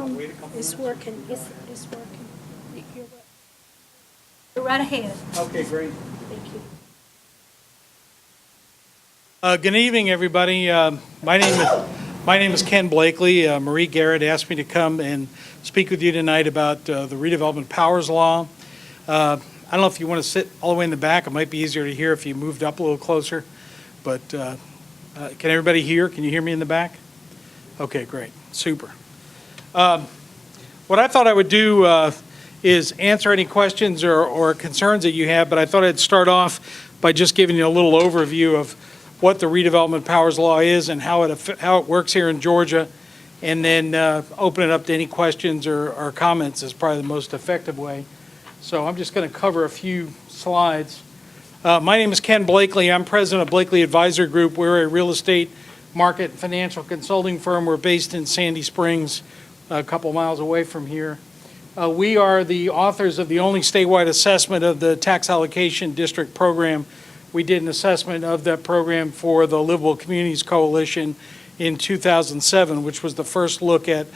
It's working. It's working. You're right ahead. Okay, great. Thank you. Good evening, everybody. My name is Ken Blakely. Marie Garrett asked me to come and speak with you tonight about the Redevelopment Powers Law. I don't know if you want to sit all the way in the back. It might be easier to hear if you moved up a little closer. But can everybody hear? Can you hear me in the back? Okay, great. Super. What I thought I would do is answer any questions or concerns that you have, but I thought I'd start off by just giving you a little overview of what the Redevelopment Powers Law is and how it works here in Georgia, and then open it up to any questions or comments is probably the most effective way. So I'm just going to cover a few slides. My name is Ken Blakely. I'm president of Blakely Advisory Group. We're a real estate market financial consulting firm. We're based in Sandy Springs, a couple miles away from here. We are the authors of the only statewide assessment of the Tax Allocation District Program. We did an assessment of that program for the Livable Communities Coalition in 2007, which was the first look at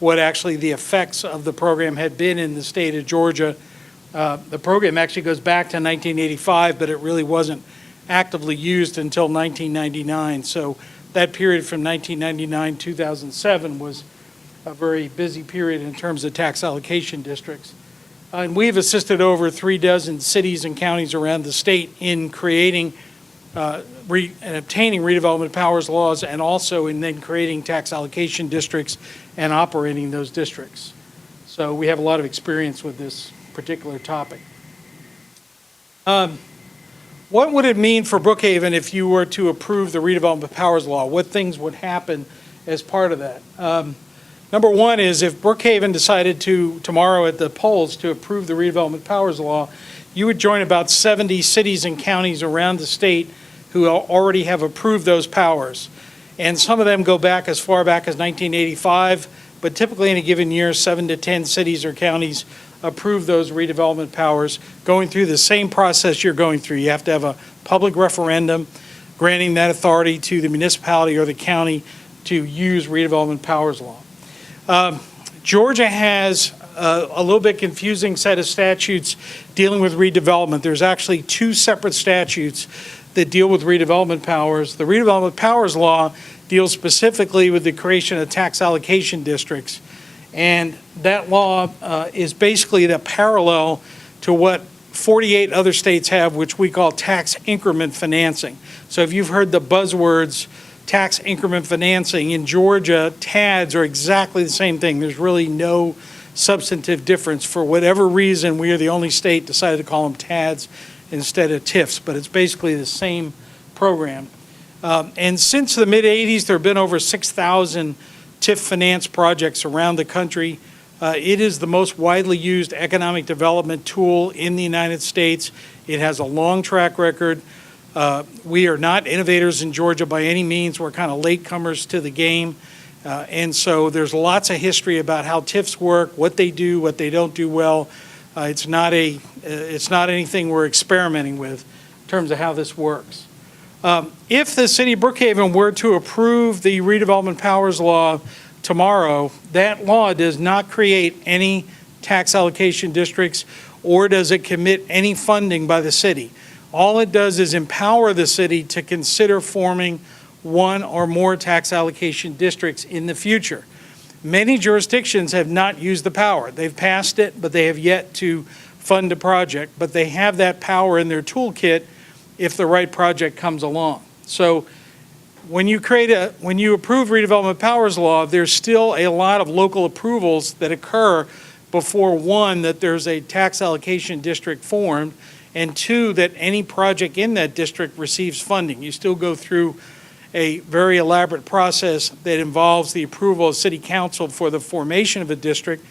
what actually the effects of the program had been in the state of Georgia. The program actually goes back to 1985, but it really wasn't actively used until 1999. So that period from 1999 to 2007 was a very busy period in terms of tax allocation districts. And we've assisted over 36 cities and counties around the state in creating and obtaining redevelopment powers laws, and also in then creating tax allocation districts and operating those districts. So we have a lot of experience with this particular topic. What would it mean for Brookhaven if you were to approve the redevelopment powers law? What things would happen as part of that? Number one is, if Brookhaven decided tomorrow at the polls to approve the redevelopment powers law, you would join about 70 cities and counties around the state who already have approved those powers. And some of them go back as far back as 1985, but typically in a given year, 7 to 10 cities or counties approve those redevelopment powers, going through the same process you're going through. You have to have a public referendum granting that authority to the municipality or the county to use redevelopment powers law. Georgia has a little bit confusing set of statutes dealing with redevelopment. There's actually two separate statutes that deal with redevelopment powers. The redevelopment powers law deals specifically with the creation of tax allocation districts, and that law is basically the parallel to what 48 other states have, which we call tax increment financing. So if you've heard the buzzwords tax increment financing, in Georgia, TADs are exactly the same thing. There's really no substantive difference. For whatever reason, we are the only state decided to call them TADs instead of TIFs, but it's basically the same program. And since the mid-'80s, there have been over 6,000 TIF finance projects around the country. It is the most widely used economic development tool in the United States. It has a long track record. We are not innovators in Georgia by any means. We're kind of latecomers to the game. And so there's lots of history about how TIFs work, what they do, what they don't do well. It's not anything we're experimenting with in terms of how this works. If the city of Brookhaven were to approve the redevelopment powers law tomorrow, that law does not create any tax allocation districts, or does it commit any funding by the city. All it does is empower the city to consider forming one or more tax allocation districts in the future. Many jurisdictions have not used the power. They've passed it, but they have yet to fund a project, but they have that power in their toolkit if the right project comes along. So when you approve redevelopment powers law, there's still a lot of local approvals that occur before, one, that there's a tax allocation district formed, and two, that any project in that district receives funding. You still go through a very elaborate process that involves the approval of city council for the formation of a district,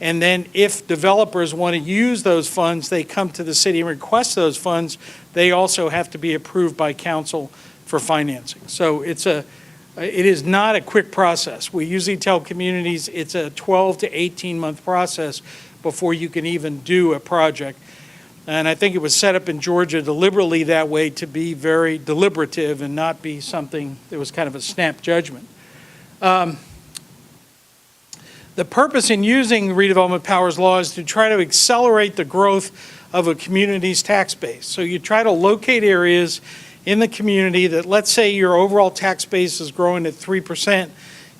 and then if developers want to use those funds, they come to the city and request those funds. They also have to be approved by council for financing. So it is not a quick process. We usually tell communities it's a 12 to 18 month process before you can even do a project. And I think it was set up in Georgia deliberately that way to be very deliberative and not be something that was kind of a snap judgment. The The purpose in using the redevelopment powers law is to try to accelerate the growth of a community's tax base. So you try to locate areas in the community that, let's say your overall tax base is growing at 3%.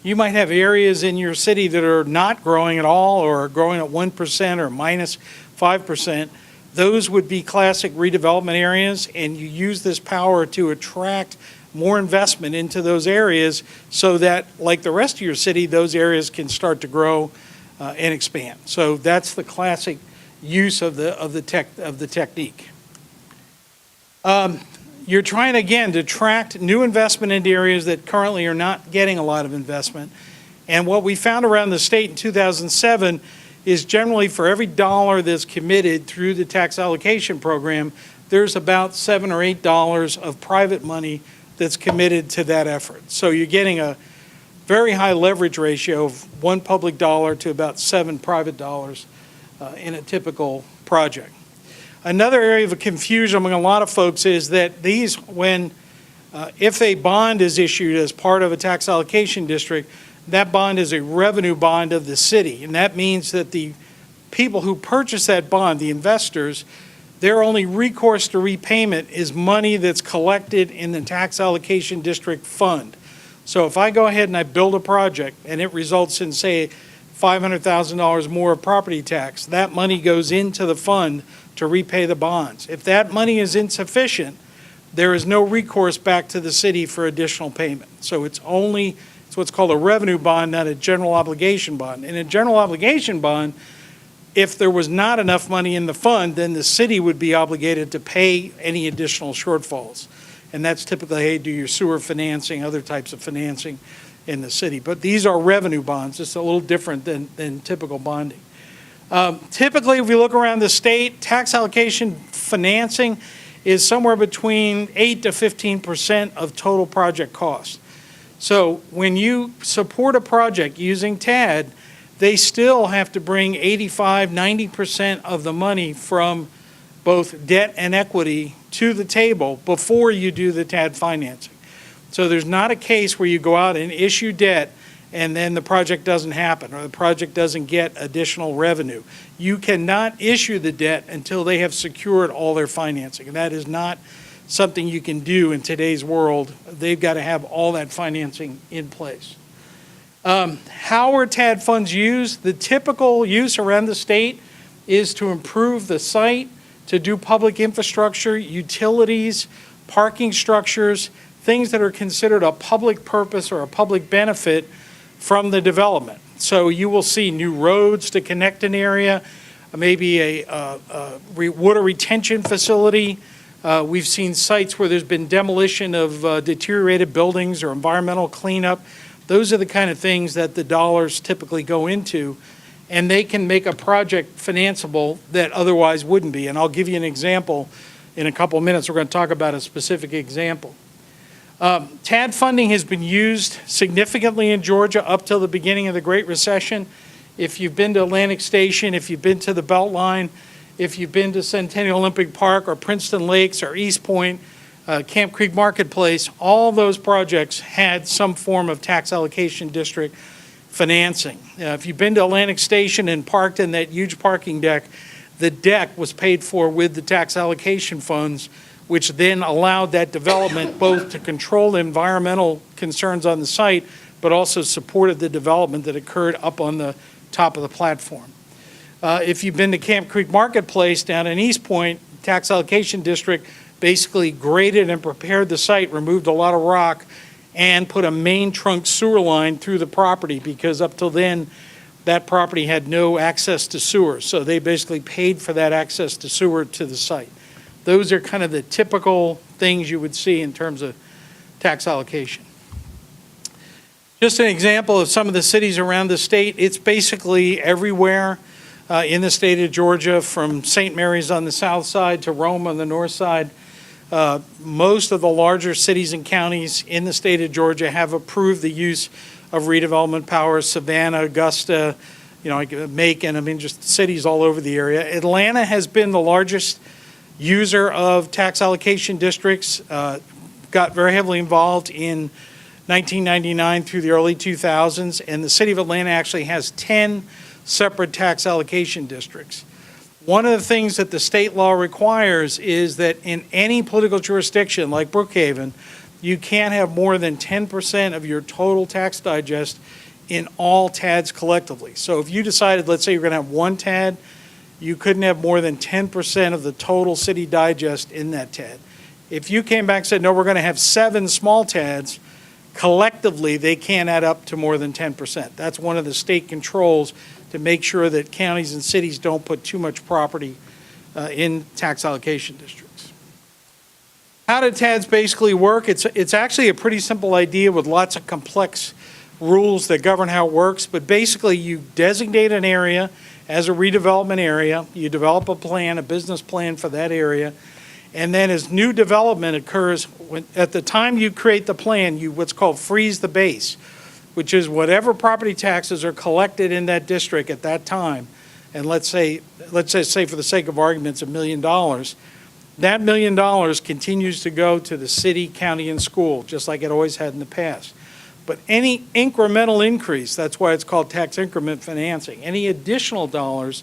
You might have areas in your city that are not growing at all or are growing at 1% or minus 5%. Those would be classic redevelopment areas, and you use this power to attract more investment into those areas so that, like the rest of your city, those areas can start to grow and expand. So that's the classic use of the technique. You're trying, again, to attract new investment into areas that currently are not getting a lot of investment. And what we found around the state in 2007 is generally for every dollar that's committed through the tax allocation program, there's about $7 or $8 of private money that's committed to that effort. So you're getting a very high leverage ratio of one public dollar to about 7 private dollars in a typical project. Another area of confusion among a lot of folks is that if a bond is issued as part of a tax allocation district, that bond is a revenue bond of the city. And that means that the people who purchase that bond, the investors, their only recourse to repayment is money that's collected in the tax allocation district fund. So if I go ahead and I build a project and it results in, say, $500,000 more of property tax, that money goes into the fund to repay the bonds. If that money is insufficient, there is no recourse back to the city for additional payment. So it's what's called a revenue bond, not a general obligation bond. In a general obligation bond, if there was not enough money in the fund, then the city would be obligated to pay any additional shortfalls. And that's typically how you do your sewer financing, other types of financing in the city. But these are revenue bonds. It's a little different than typical bonding. Typically, if we look around the state, tax allocation financing is somewhere between 8 to 15% of total project cost. So when you support a project using TAD, they still have to bring 85, 90% of the money from both debt and equity to the table before you do the TAD financing. So there's not a case where you go out and issue debt and then the project doesn't happen or the project doesn't get additional revenue. You cannot issue the debt until they have secured all their financing. And that is not something you can do in today's world. They've got to have all that financing in place. How are TAD funds used? The typical use around the state is to improve the site, to do public infrastructure, utilities, parking structures, things that are considered a public purpose or a public benefit from the development. So you will see new roads to connect an area, maybe a water retention facility. We've seen sites where there's been demolition of deteriorated buildings or environmental cleanup. Those are the kind of things that the dollars typically go into, and they can make a project financeable that otherwise wouldn't be. And I'll give you an example in a couple of minutes. We're going to talk about a specific example. TAD funding has been used significantly in Georgia up till the beginning of the Great Recession. If you've been to Atlantic Station, if you've been to the Beltline, if you've been to Centennial Olympic Park or Princeton Lakes or East Point, Camp Creek Marketplace, all those projects had some form of tax allocation district financing. If you've been to Atlantic Station and parked in that huge parking deck, the deck was paid for with the tax allocation funds, which then allowed that development both to control the environmental concerns on the site, but also supported the development that occurred up on the top of the platform. If you've been to Camp Creek Marketplace down in East Point, tax allocation district basically graded and prepared the site, removed a lot of rock, and put a main trunk sewer line through the property because up till then, that property had no access to sewer. So they basically paid for that access to sewer to the site. Those are kind of the typical things you would see in terms of tax allocation. Just an example of some of the cities around the state, it's basically everywhere in the state of Georgia, from St. Mary's on the south side to Rome on the north side. Most of the larger cities and counties in the state of Georgia have approved the use of redevelopment powers. Savannah, Augusta, Macon, just cities all over the area. Atlanta has been the largest user of tax allocation districts, got very heavily involved in 1999 through the early 2000s, and the city of Atlanta actually has 10 separate tax allocation districts. One of the things that the state law requires is that in any political jurisdiction like Brookhaven, you can't have more than 10% of your total tax digest in all TADs collectively. So if you decided, let's say you're going to have one TAD, you couldn't have more than 10% of the total city digest in that TAD. If you came back and said, no, we're going to have 7 small TADs, collectively they can't add up to more than 10%. That's one of the state controls to make sure that counties and cities don't put too much property in tax allocation districts. How do TADs basically work? It's actually a pretty simple idea with lots of complex rules that govern how it works, but basically you designate an area as a redevelopment area, you develop a plan, a business plan for that area, and then as new development occurs, at the time you create the plan, you what's called freeze the base, which is whatever property taxes are collected in that district at that time, and let's say for the sake of arguments, $1 million, that $1 million continues to go to the city, county, and school, just like it always had in the past. But any incremental increase, that's why it's called tax increment financing, any additional dollars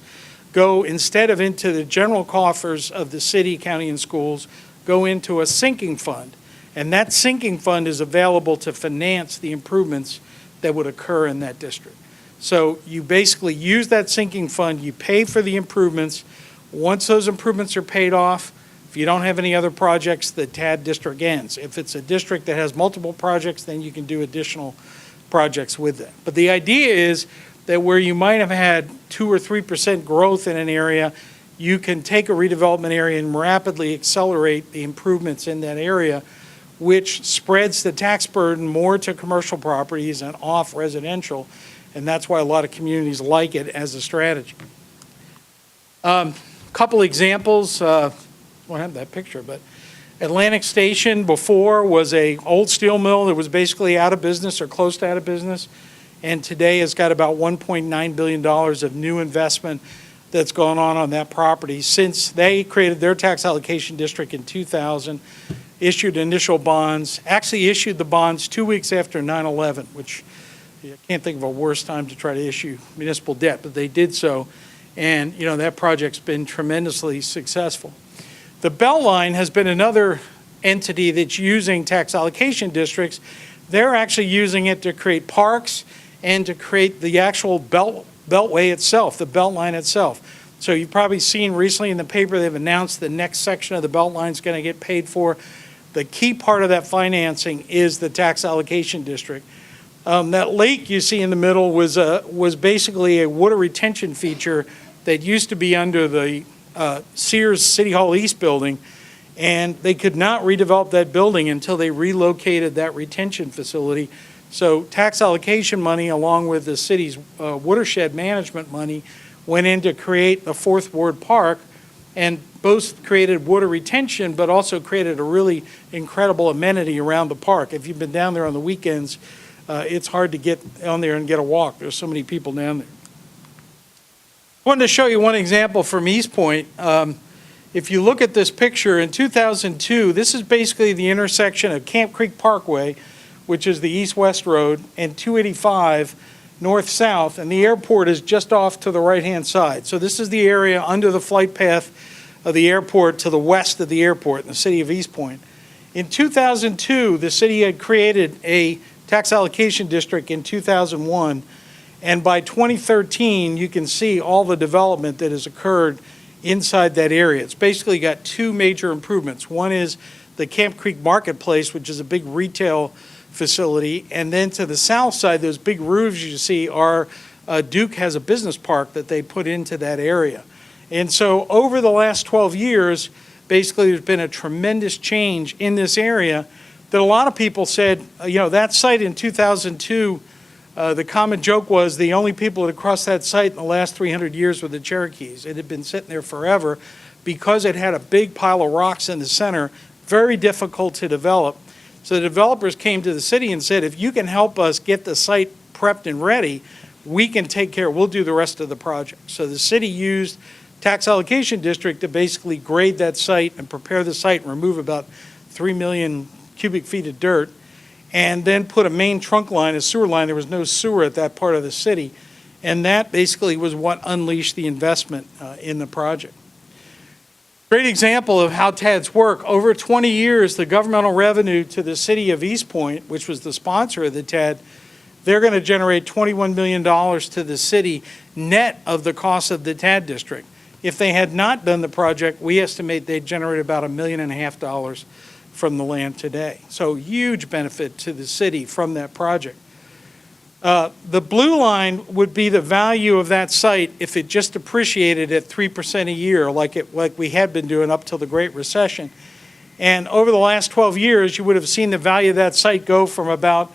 go instead of into the general coffers of the city, county, and schools, go into a sinking fund. And that sinking fund is available to finance the improvements that would occur in that district. So you basically use that sinking fund, you pay for the improvements. Once those improvements are paid off, if you don't have any other projects, the TAD district ends. If it's a district that has multiple projects, then you can do additional projects with that. But the idea is that where you might have had 2 or 3% growth in an area, you can take a redevelopment area and rapidly accelerate the improvements in that area, which spreads the tax burden more to commercial properties and off residential. And that's why a lot of communities like it as a strategy. Couple examples. I don't have that picture, but Atlantic Station before was a old steel mill that was basically out of business or close to out of business, and today has got about $1.9 billion of new investment that's gone on that property since they created their tax allocation district in 2000, issued initial bonds, actually issued the bonds 2 weeks after 9/11, which I can't think of a worse time to try to issue municipal debt, but they did so, and that project's been tremendously successful. The Beltline has been another entity that's using tax allocation districts. They're actually using it to create parks and to create the actual beltway itself, the Beltline itself. So you've probably seen recently in the paper they've announced the next section of the Beltline is going to get paid for. The key part of that financing is the tax allocation district. That lake you see in the middle was basically a water retention feature that used to be under the Sears City Hall East building, and they could not redevelop that building until they relocated that retention facility. So tax allocation money along with the city's watershed management money went in to create the Fourth Ward Park, and both created water retention but also created a really incredible amenity around the park. If you've been down there on the weekends, it's hard to get on there and get a walk. There's so many people down there. I wanted to show you one example from East Point. If you look at this picture, in 2002, this is basically the intersection of Camp Creek Parkway, which is the east-west road, and 285 north-south, and the airport is just off to the right-hand side. So this is the area under the flight path of the airport to the west of the airport in the city of East Point. In 2002, the city had created a tax allocation district in 2001, and by 2013, you can see all the development that has occurred inside that area. It's basically got 2 major improvements. One is the Camp Creek Marketplace, which is a big retail facility, and then to the south side, those big roofs you see are Duke has a business park that they put into that area. And so over the last 12 years, basically there's been a tremendous change in this area that a lot of people said, that site in 2002, the common joke was the only people that had crossed that site in the last 300 years were the Cherokees. It had been sitting there forever because it had a big pile of rocks in the center, very difficult to develop. So the developers came to the city and said, if you can help us get the site prepped and ready, we can take care, we'll do the rest of the project. So the city used tax allocation district to basically grade that site and prepare the site and remove about 3 million cubic feet of dirt. and then put a main trunk line, a sewer line. There was no sewer at that part of the city. And that basically was what unleashed the investment in the project. Great example of how TADs work. Over 20 years, the governmental revenue to the city of East Point, which was the sponsor of the TAD, they're going to generate $21 million to the city net of the cost of the TAD district. If they had not done the project, we estimate they'd generate about $1.5 million from the land today. So huge benefit to the city from that project. The blue line would be the value of that site if it just appreciated at 3% a year like we had been doing up till the Great Recession. And over the last 12 years, you would have seen the value of that site go from about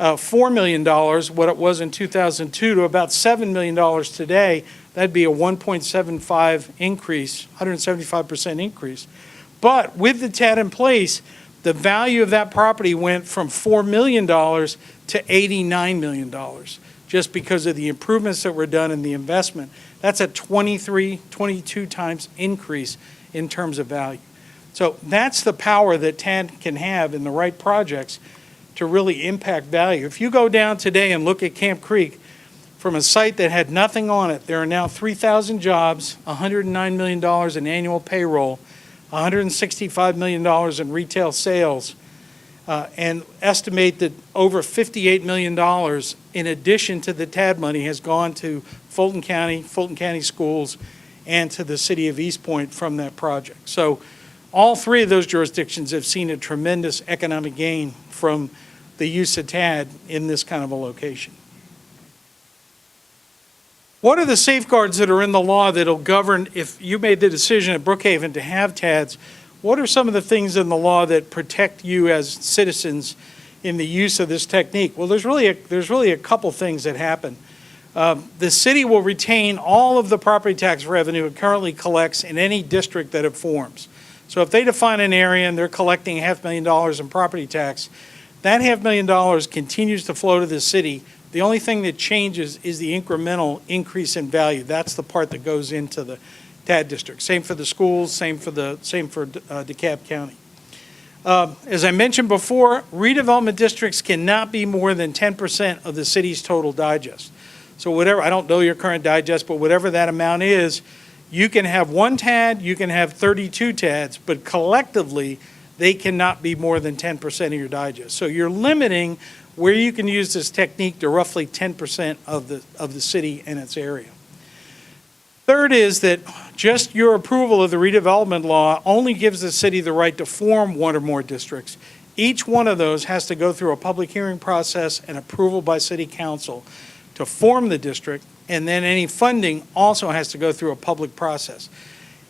$4 million, what it was in 2002, to about $7 million today. That'd be a 1.75 increase, 175% increase. But with the TAD in place, the value of that property went from $4 million to $89 million, just because of the improvements that were done in the investment. That's a 22 times increase in terms of value. So that's the power that TAD can have in the right projects to really impact value. If you go down today and look at Camp Creek, from a site that had nothing on it, there are now 3,000 jobs, $109 million in annual payroll, $165 million in retail sales, and estimate that over $58 million in addition to the TAD money has gone to Fulton County schools, and to the city of East Point from that project. So all three of those jurisdictions have seen a tremendous economic gain from the use of TAD in this kind of a location. What are the safeguards that are in the law that will govern if you made the decision at Brookhaven to have TADs? What are some of the things in the law that protect you as citizens in the use of this technique? Well, there's really a couple things that happen. The city will retain all of the property tax revenue it currently collects in any district that it forms. So if they define an area and they're collecting $500,000 in property tax, that $500,000 continues to flow to the city. The only thing that changes is the incremental increase in value. That's the part that goes into the TAD district. Same for the schools, same for DeKalb County. As I mentioned before, redevelopment districts cannot be more than 10% of the city's total digest. So whatever, I don't know your current digest, but whatever that amount is, you can have one TAD, you can have 32 TADs, but collectively, they cannot be more than 10% of your digest. So you're limiting where you can use this technique to roughly 10% of the city and its area. Third is that just your approval of the redevelopment law only gives the city the right to form one or more districts. Each one of those has to go through a public hearing process and approval by city council to form the district, and then any funding also has to go through a public process.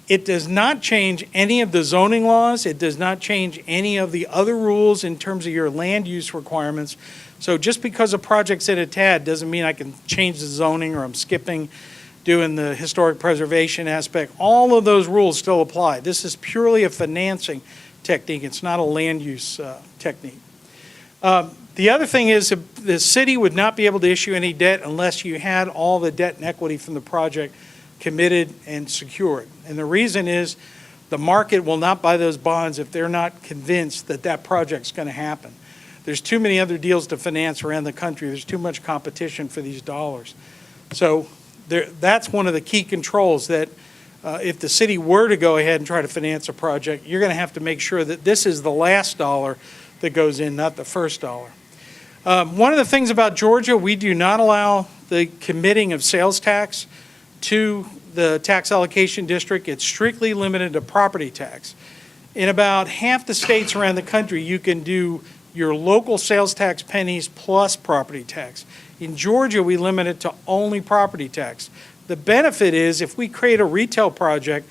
It does not change any of the zoning laws. It does not change any of the other rules in terms of your land use requirements. So just because a project's in a TAD doesn't mean I can change the zoning or I'm skipping doing the historic preservation aspect. All of those rules still apply. This is purely a financing technique. It's not a land use technique. The other thing is the city would not be able to issue any debt unless you had all the debt and equity from the project committed and secured. And the reason is the market will not buy those bonds if they're not convinced that that project's going to happen. There's too many other deals to finance around the country. There's too much competition for these dollars. So that's one of the key controls that if the city were to go ahead and try to finance a project, you're going to have to make sure that this is the last dollar that goes in, not the first dollar. One of the things about Georgia, we do not allow the committing of sales tax to the tax allocation district. It's strictly limited to property tax. In about half the states around the country, you can do your local sales tax pennies plus property tax. In Georgia, we limit it to only property tax. The benefit is if we create a retail project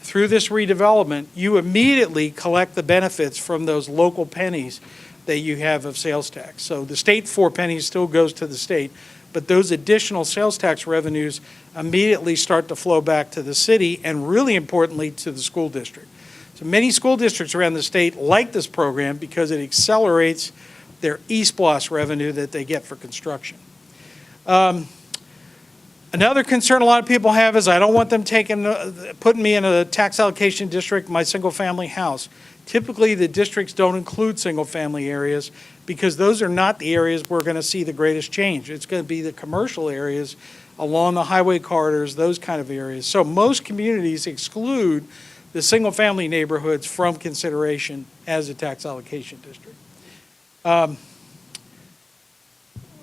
through this redevelopment, you immediately collect the benefits from those local pennies that you have of sales tax. So the state 4 pennies still goes to the state, but those additional sales tax revenues immediately start to flow back to the city and, really importantly, to the school district. So many school districts around the state like this program because it accelerates their eSPLOS revenue that they get for construction. Another concern a lot of people have is I don't want them putting me in a tax allocation district, my single family house. Typically, the districts don't include single family areas. because those are not the areas we're going to see the greatest change. It's going to be the commercial areas along the highway corridors, those kind of areas. So most communities exclude the single-family neighborhoods from consideration as a tax allocation district.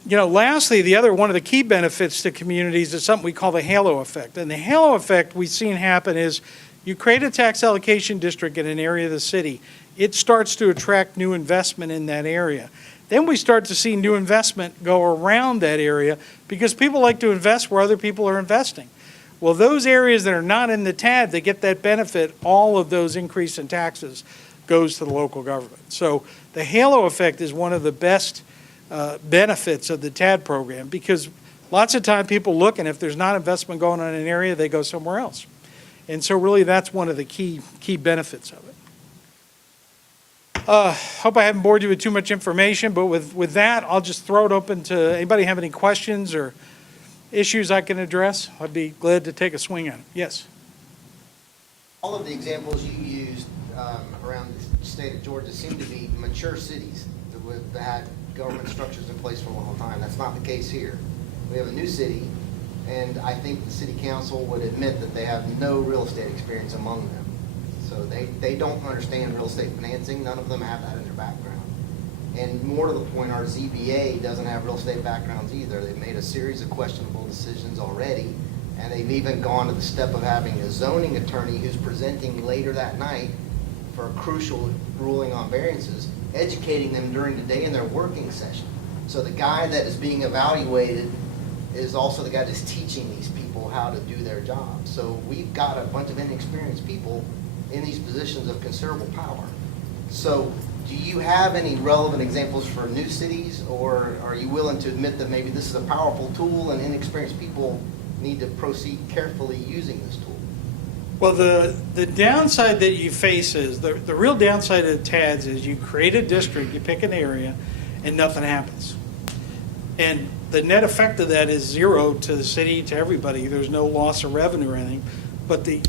Lastly, the other one of the key benefits to communities is something we call the halo effect. And the halo effect we've seen happen is you create a tax allocation district in an area of the city, it starts to attract new investment in that area. Then we start to see new investment go around that area because people like to invest where other people are investing. Well, those areas that are not in the TAD, they get that benefit, all of those increase in taxes goes to the local government. So the halo effect is one of the best benefits of the TAD program, because lots of time people look, and if there's not investment going on in an area, they go somewhere else. And so really that's one of the key benefits of it. Hope I haven't bored you with too much information, but with that, I'll just throw it open to anybody have any questions or issues I can address. I'd be glad to take a swing at it. Yes? All of the examples you used around the state of Georgia seem to be mature cities that had government structures in place for a long time. That's not the case here. We have a new city, and I think the city council would admit that they have no real estate experience among them. So they don't understand real estate financing. None of them have that in their background. And more to the point, our ZBA doesn't have real estate backgrounds either. They've made a series of questionable decisions already, and they've even gone to the step of having a zoning attorney who's presenting later that night for a crucial ruling on variances, educating them during the day in their working session. So the guy that is being evaluated is also the guy that's teaching these people how to do their job. So we've got a bunch of inexperienced people in these positions of considerable power. So do you have any relevant examples for new cities, or are you willing to admit that maybe this is a powerful tool and inexperienced people need to proceed carefully using this tool? Well, the downside that you face is, the real downside of the TADs is you create a district, you pick an area, and nothing happens. And the net effect of that is zero to the city, to everybody. There's no loss of revenue or anything. But the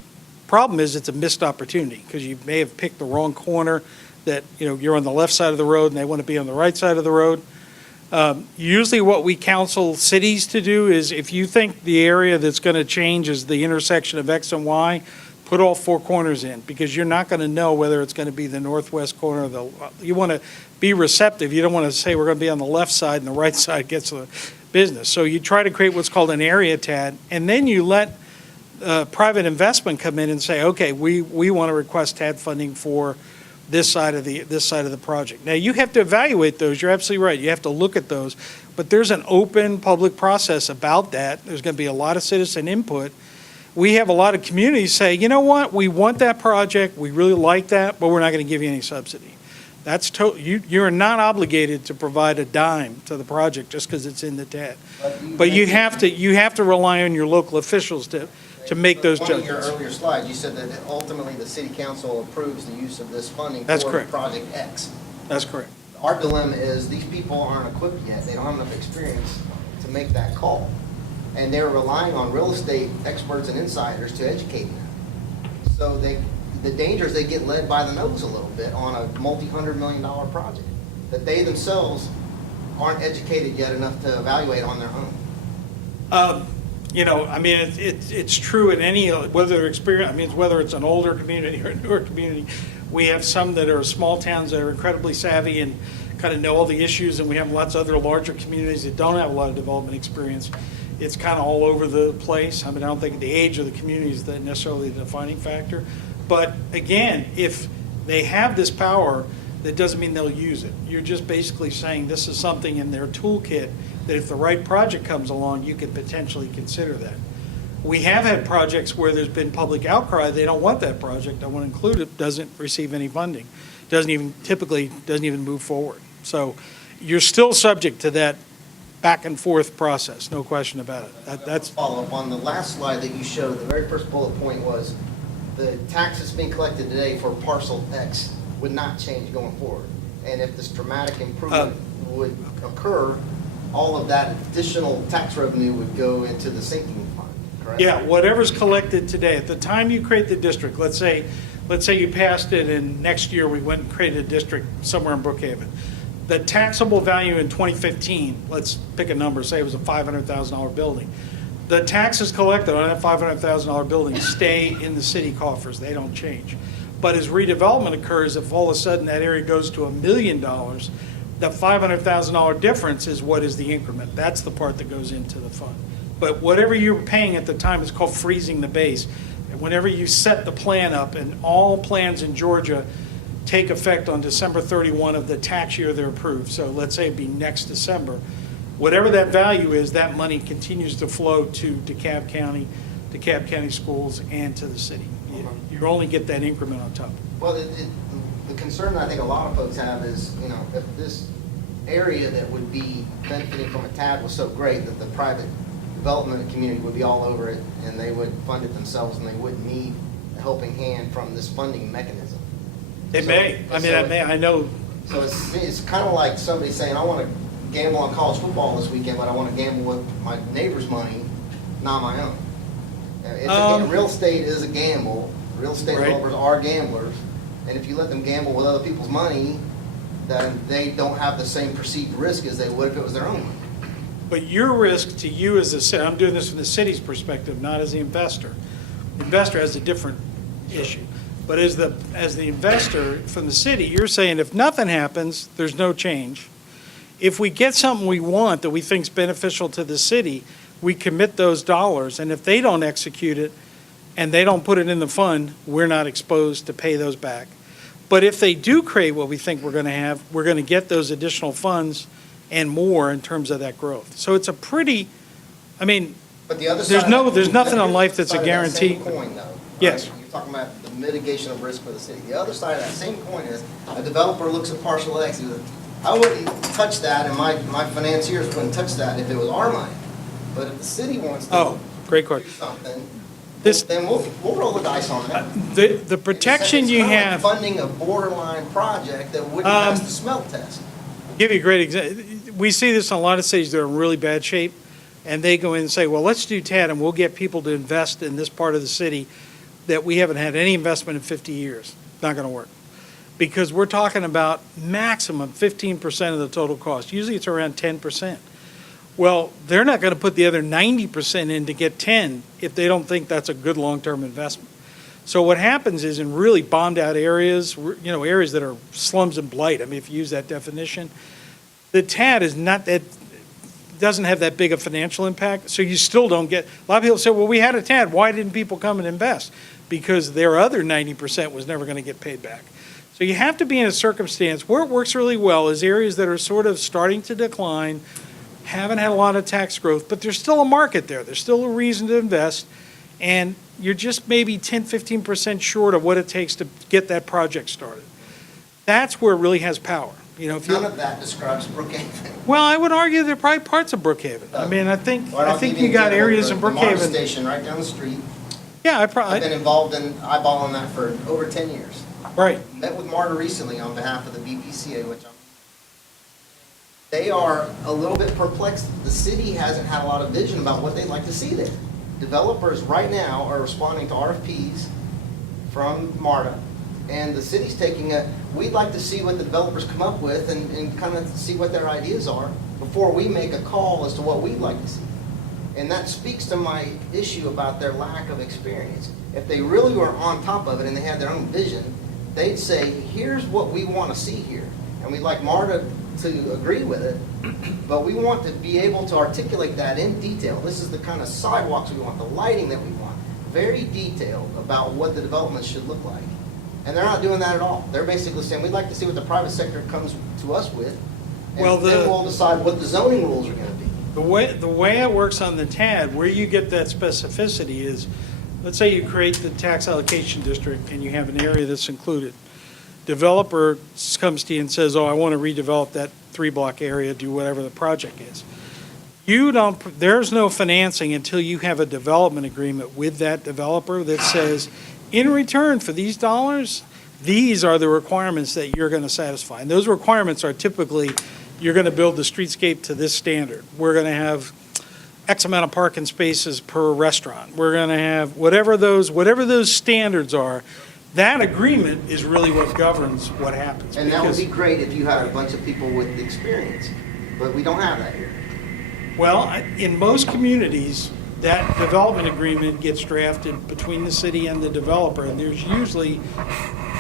problem is it's a missed opportunity, because you may have picked the wrong corner, that you're on the left side of the road and they want to be on the right side of the road. Usually what we counsel cities to do is, if you think the area that's going to change is the intersection of X and Y, put all four corners in, because you're not going to know whether it's going to be the northwest corner or you want to be receptive. You don't want to say we're going to be on the left side and the right side gets the business. So you try to create what's called an area TAD, and then you let private investment come in and say, okay, we want to request TAD funding for this side of the project. Now, you have to evaluate those. You're absolutely right. You have to look at those. But there's an open public process about that. There's going to be a lot of citizen input. We have a lot of communities say, you know what, we want that project, we really like that, but we're not going to give you any subsidy. That's you're not obligated to provide a dime to the project just because it's in the TAD. But you have to rely on your local officials to make those judgments. One of your earlier slides, you said that ultimately the city council approves the use of this funding That's for correct. Project X. That's correct. Our dilemma is these people aren't equipped yet. They don't have enough experience to make that call. And they're relying on real estate experts and insiders to educate them. So the danger is they get led by the nose a little bit on a multi-$100-million project that they themselves aren't educated yet enough to evaluate on their own. It's true in any, whether it's an older community or a newer community. We have some that are small towns that are incredibly savvy and kind of know all the issues, and we have lots of other larger communities that don't have a lot of development experience. It's kind of all over the place. I don't think the age of the community is necessarily the defining factor. But again, if they have this power, that doesn't mean they'll use it. You're just basically saying this is something in their toolkit that if the right project comes along, you could potentially consider that. We have had projects where there's been public outcry. They don't want that project. I want to include it. Doesn't receive any funding. Typically doesn't even move forward. So you're still subject to that back and forth process. No question about it. That's follow up on the last slide that you showed. The very first bullet point was the taxes being collected today for parcel X would not change going forward. And if this dramatic improvement would occur, all of that additional tax revenue would go into the sinking fund, correct? Yeah, whatever's collected today. At the time you create the district, let's say you passed it and next year we went and created a district somewhere in Brookhaven. the taxable value in 2015, let's pick a number, say it was a $500,000 building. The taxes collected on that $500,000 building stay in the city coffers, they don't change. But as redevelopment occurs, if all of a sudden that area goes to $1 million, the $500,000 difference is what is the increment. That's the part that goes into the fund. But whatever you're paying at the time is called freezing the base. And whenever you set the plan up, and all plans in Georgia take effect on December 31 of the tax year they're approved. So let's say it'd be next December. Whatever that value is, that money continues to flow to DeKalb County schools, and to the city. You only get that increment on top. Well, the concern that I think a lot of folks have is, if this area that would be benefiting from a TAD was so great that the private development community would be all over it, and they would fund it themselves, and they wouldn't need a helping hand from this funding mechanism. I know. So it's kind of like somebody saying, I want to gamble on college football this weekend, but I want to gamble with my neighbor's money, not my own. Real estate is a gamble. Real estate developers are gamblers. And if you let them gamble with other people's money, then they don't have the same perceived risk as they would if it was their own money. But your risk to you as a city, I'm doing this from the city's perspective, not as the investor. The investor has a different issue. But as the investor from the city, you're saying if nothing happens, there's no change. If we get something we want that we think is beneficial to the city, we commit those dollars, and if they don't execute it and they don't put it in the fund, we're not exposed to pay those back. But if they do create what we think we're going to have, we're going to get those additional funds and more in terms of that growth. So it's a pretty, But the other there's nothing on life that's a guarantee. Same coin, though, right? Yes. You're talking about the mitigation of risk for the city. The other side of that same coin is a developer looks at partial X. I wouldn't touch that, and my financiers wouldn't touch that if it was our money. But if the city wants to great do question. something, then we'll roll the dice on that. The protection you have. Like funding a borderline project that wouldn't pass the smell test. Give you a great example. We see this in a lot of cities that are in really bad shape, and they go in and say, well, let's do TAD, and we'll get people to invest in this part of the city that we haven't had any investment in 50 years. Not going to work. Because we're talking about maximum 15% of the total cost. Usually it's around 10%. Well, they're not going to put the other 90% in to get 10 if they don't think that's a good long-term investment. So what happens is in really bombed out areas, areas that are slums and blight, if you use that definition, the TAD is not that, doesn't have that big a financial impact, so you still don't get, a lot of people say, well, we had a TAD, why didn't people come and invest? Because their other 90% was never going to get paid back. So you have to be in a circumstance where it works really well is areas that are sort of starting to decline, haven't had a lot of tax growth, but there's still a market there. There's still a reason to invest, and you're just maybe 10, 15% short of what it takes to get that project started. That's where it really has power. None of that describes Brookhaven. Well, I would argue there are probably parts of Brookhaven. I think you got areas in The MARTA Brookhaven. station right down the street. Yeah, I've been involved in eyeballing that for over 10 years. Right. Met with MARTA recently on behalf of the BPCA, they are a little bit perplexed. The city hasn't had a lot of vision about what they'd like to see there. Developers right now are responding to RFPs from MARTA, and the city's we'd like to see what the developers come up with and kind of see what their ideas are before we make a call as to what we'd like to see. And that speaks to my issue about their lack of experience. If they really were on top of it and they had their own vision, they'd say, here's what we want to see here. And we'd like MARTA to agree with it, but we want to be able to articulate that in detail. This is the kind of sidewalks we want, the lighting that we want, very detailed about what the development should look like. And they're not doing that at all. They're basically saying, we'd like to see what the private sector comes to us with, and then we'll decide what the zoning rules are going to be. The way it works on the TAD, where you get that specificity is, let's say you create the tax allocation district and you have an area that's included. Developer comes to you and says, I want to redevelop that 3-block area, do whatever the project is. There's no financing until you have a development agreement with that developer that says, in return for these dollars, these are the requirements that you're going to satisfy. And those requirements are typically, you're going to build the streetscape to this standard. We're going to have X amount of parking spaces per restaurant. We're going to have whatever those standards are. That agreement is really what governs what happens. And that would because- be great if you had a bunch of people with experience, but we don't have that here. Well, in most communities, that development agreement gets drafted between the city and the developer, and there's usually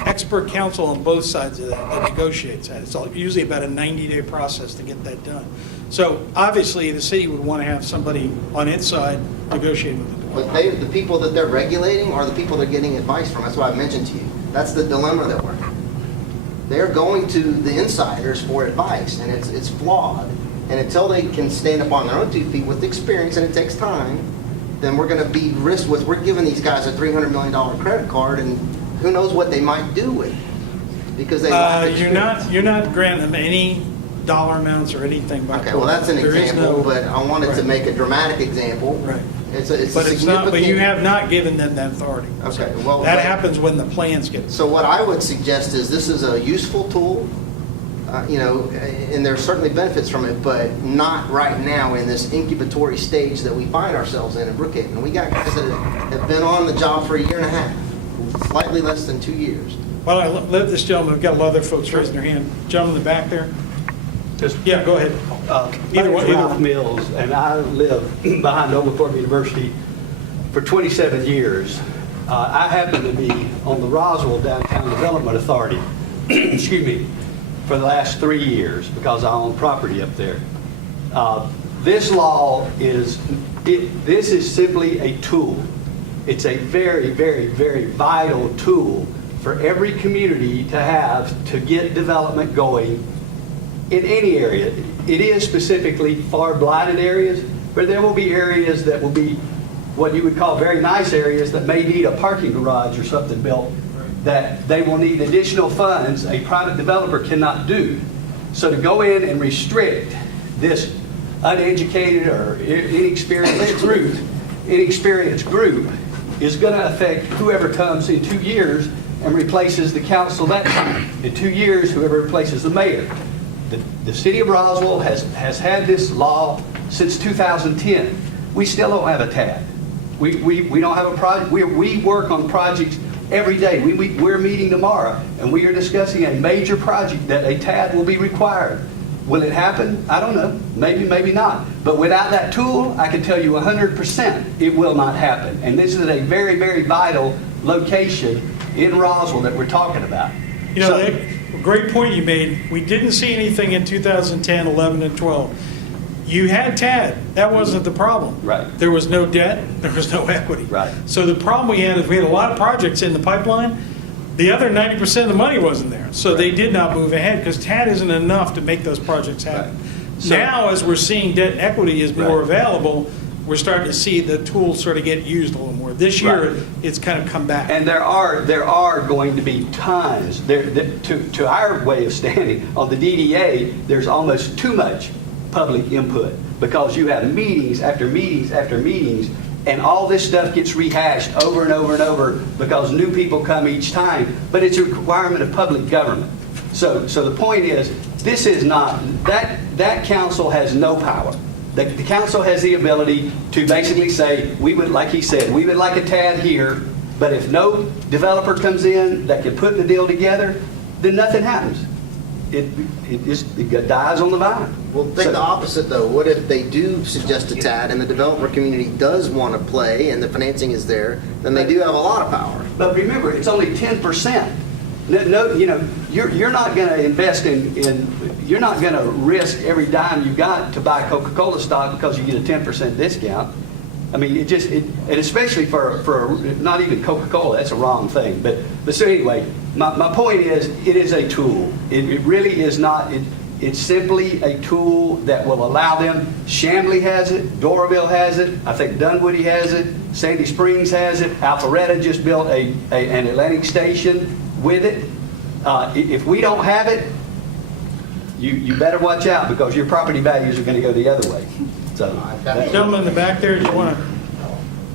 expert counsel on both sides of that negotiates that. It's usually about a 90-day process to get that done. So obviously, the city would want to have somebody on its side negotiating with the developer. But the people that they're regulating are the people they're getting advice from. That's what I mentioned to you. That's the dilemma that we're in. They're going to the insiders for advice, and it's flawed. And until they can stand up on their own 2 feet with experience, and it takes time, then we're going to be risked with, we're giving these guys a $300 million credit card, and who knows what they might do with it, because they lack experience. You're not granting them any dollar amounts or anything by Okay, well, that's an There is example, no- but I wanted to Right. make a dramatic example. Right. It's But a it's not, significant. but you have not given them that authority. Okay, well, That but- happens when the plans get. So what I would suggest is this is a useful tool, and there's certainly benefits from it, but not right now in this incubatory stage that we find ourselves in Brookhaven. We got guys that have been on the job for a year and a half, slightly less than 2 years. Well, I love this gentleman. We've got a lot of other folks raising their hand. Gentleman in the back there. Just, Yeah, go ahead. my Either name's one. Ralph Mills, and I live behind Oglethorpe University for 27 years. I happen to be on the Roswell Downtown Development Authority, excuse me, for the last 3 years because I own property up there. This law this is simply a tool. It's a very, very, very vital tool for every community to have to get development going in any area. It is specifically for blighted areas, but there will be areas that will be what you would call very nice areas that may need a parking garage or something built, that they will need additional funds a private developer cannot do. So to go in and restrict this uneducated or inexperienced group is going to affect whoever comes in 2 years and replaces the council that time. In 2 years, whoever replaces the mayor. The city of Roswell has had this law since 2010. We still don't have a TAD. We don't have a project. We work on projects every day. We're meeting tomorrow, and we are discussing a major project that a TAD will be required. Will it happen? I don't know. Maybe, maybe not. But without that tool, I can tell you 100% it will not happen. And this is a very, very vital location in Roswell that we're talking about. You know, So- a great point you made. We didn't see anything in 2010, 11, and 12. You had TAD. That wasn't the problem. Right. There was no debt. There was no equity. Right. So the problem we had is we had a lot of projects in the pipeline. The other 90% of the money wasn't there. So they did not move ahead because TAD isn't enough to make those projects happen. Right. So- Now, as we're seeing debt and equity is more Right. available, we're starting to see the tools sort of get used a little more. This year, Right. it's kind of come back. And there are going to be times, to our way of standing, on the DDA, there's almost too much public input because you have meetings after meetings after meetings, and all this stuff gets rehashed over and over and over because new people come each time, but it's a requirement of public government. So the point is, this is not, that council has no power. The council has the ability to basically say, we would, like he said, we would like a TAD here, but if no developer comes in that can put the deal together, then nothing happens. It dies on the vine. Well, think So- the opposite, though. What if they do suggest a TAD and the developer community does want to play and the financing is there, then they do have a lot of power. But remember, it's only 10%. No, you're not going to invest you're not going to risk every dime you got to buy Coca-Cola stock because you get a 10% discount. I mean, and especially for not even Coca-Cola, that's a wrong thing. But so anyway, my point is, it is a tool. It really is not. It's simply a tool that will allow them. Chamblee has it, Doraville has it, I think Dunwoody has it, Sandy Springs has it, Alpharetta just built an Atlantic station with it. If we don't have it, you better watch out because your property values are going to go the other way. So, Gentleman in the back there, do you want to?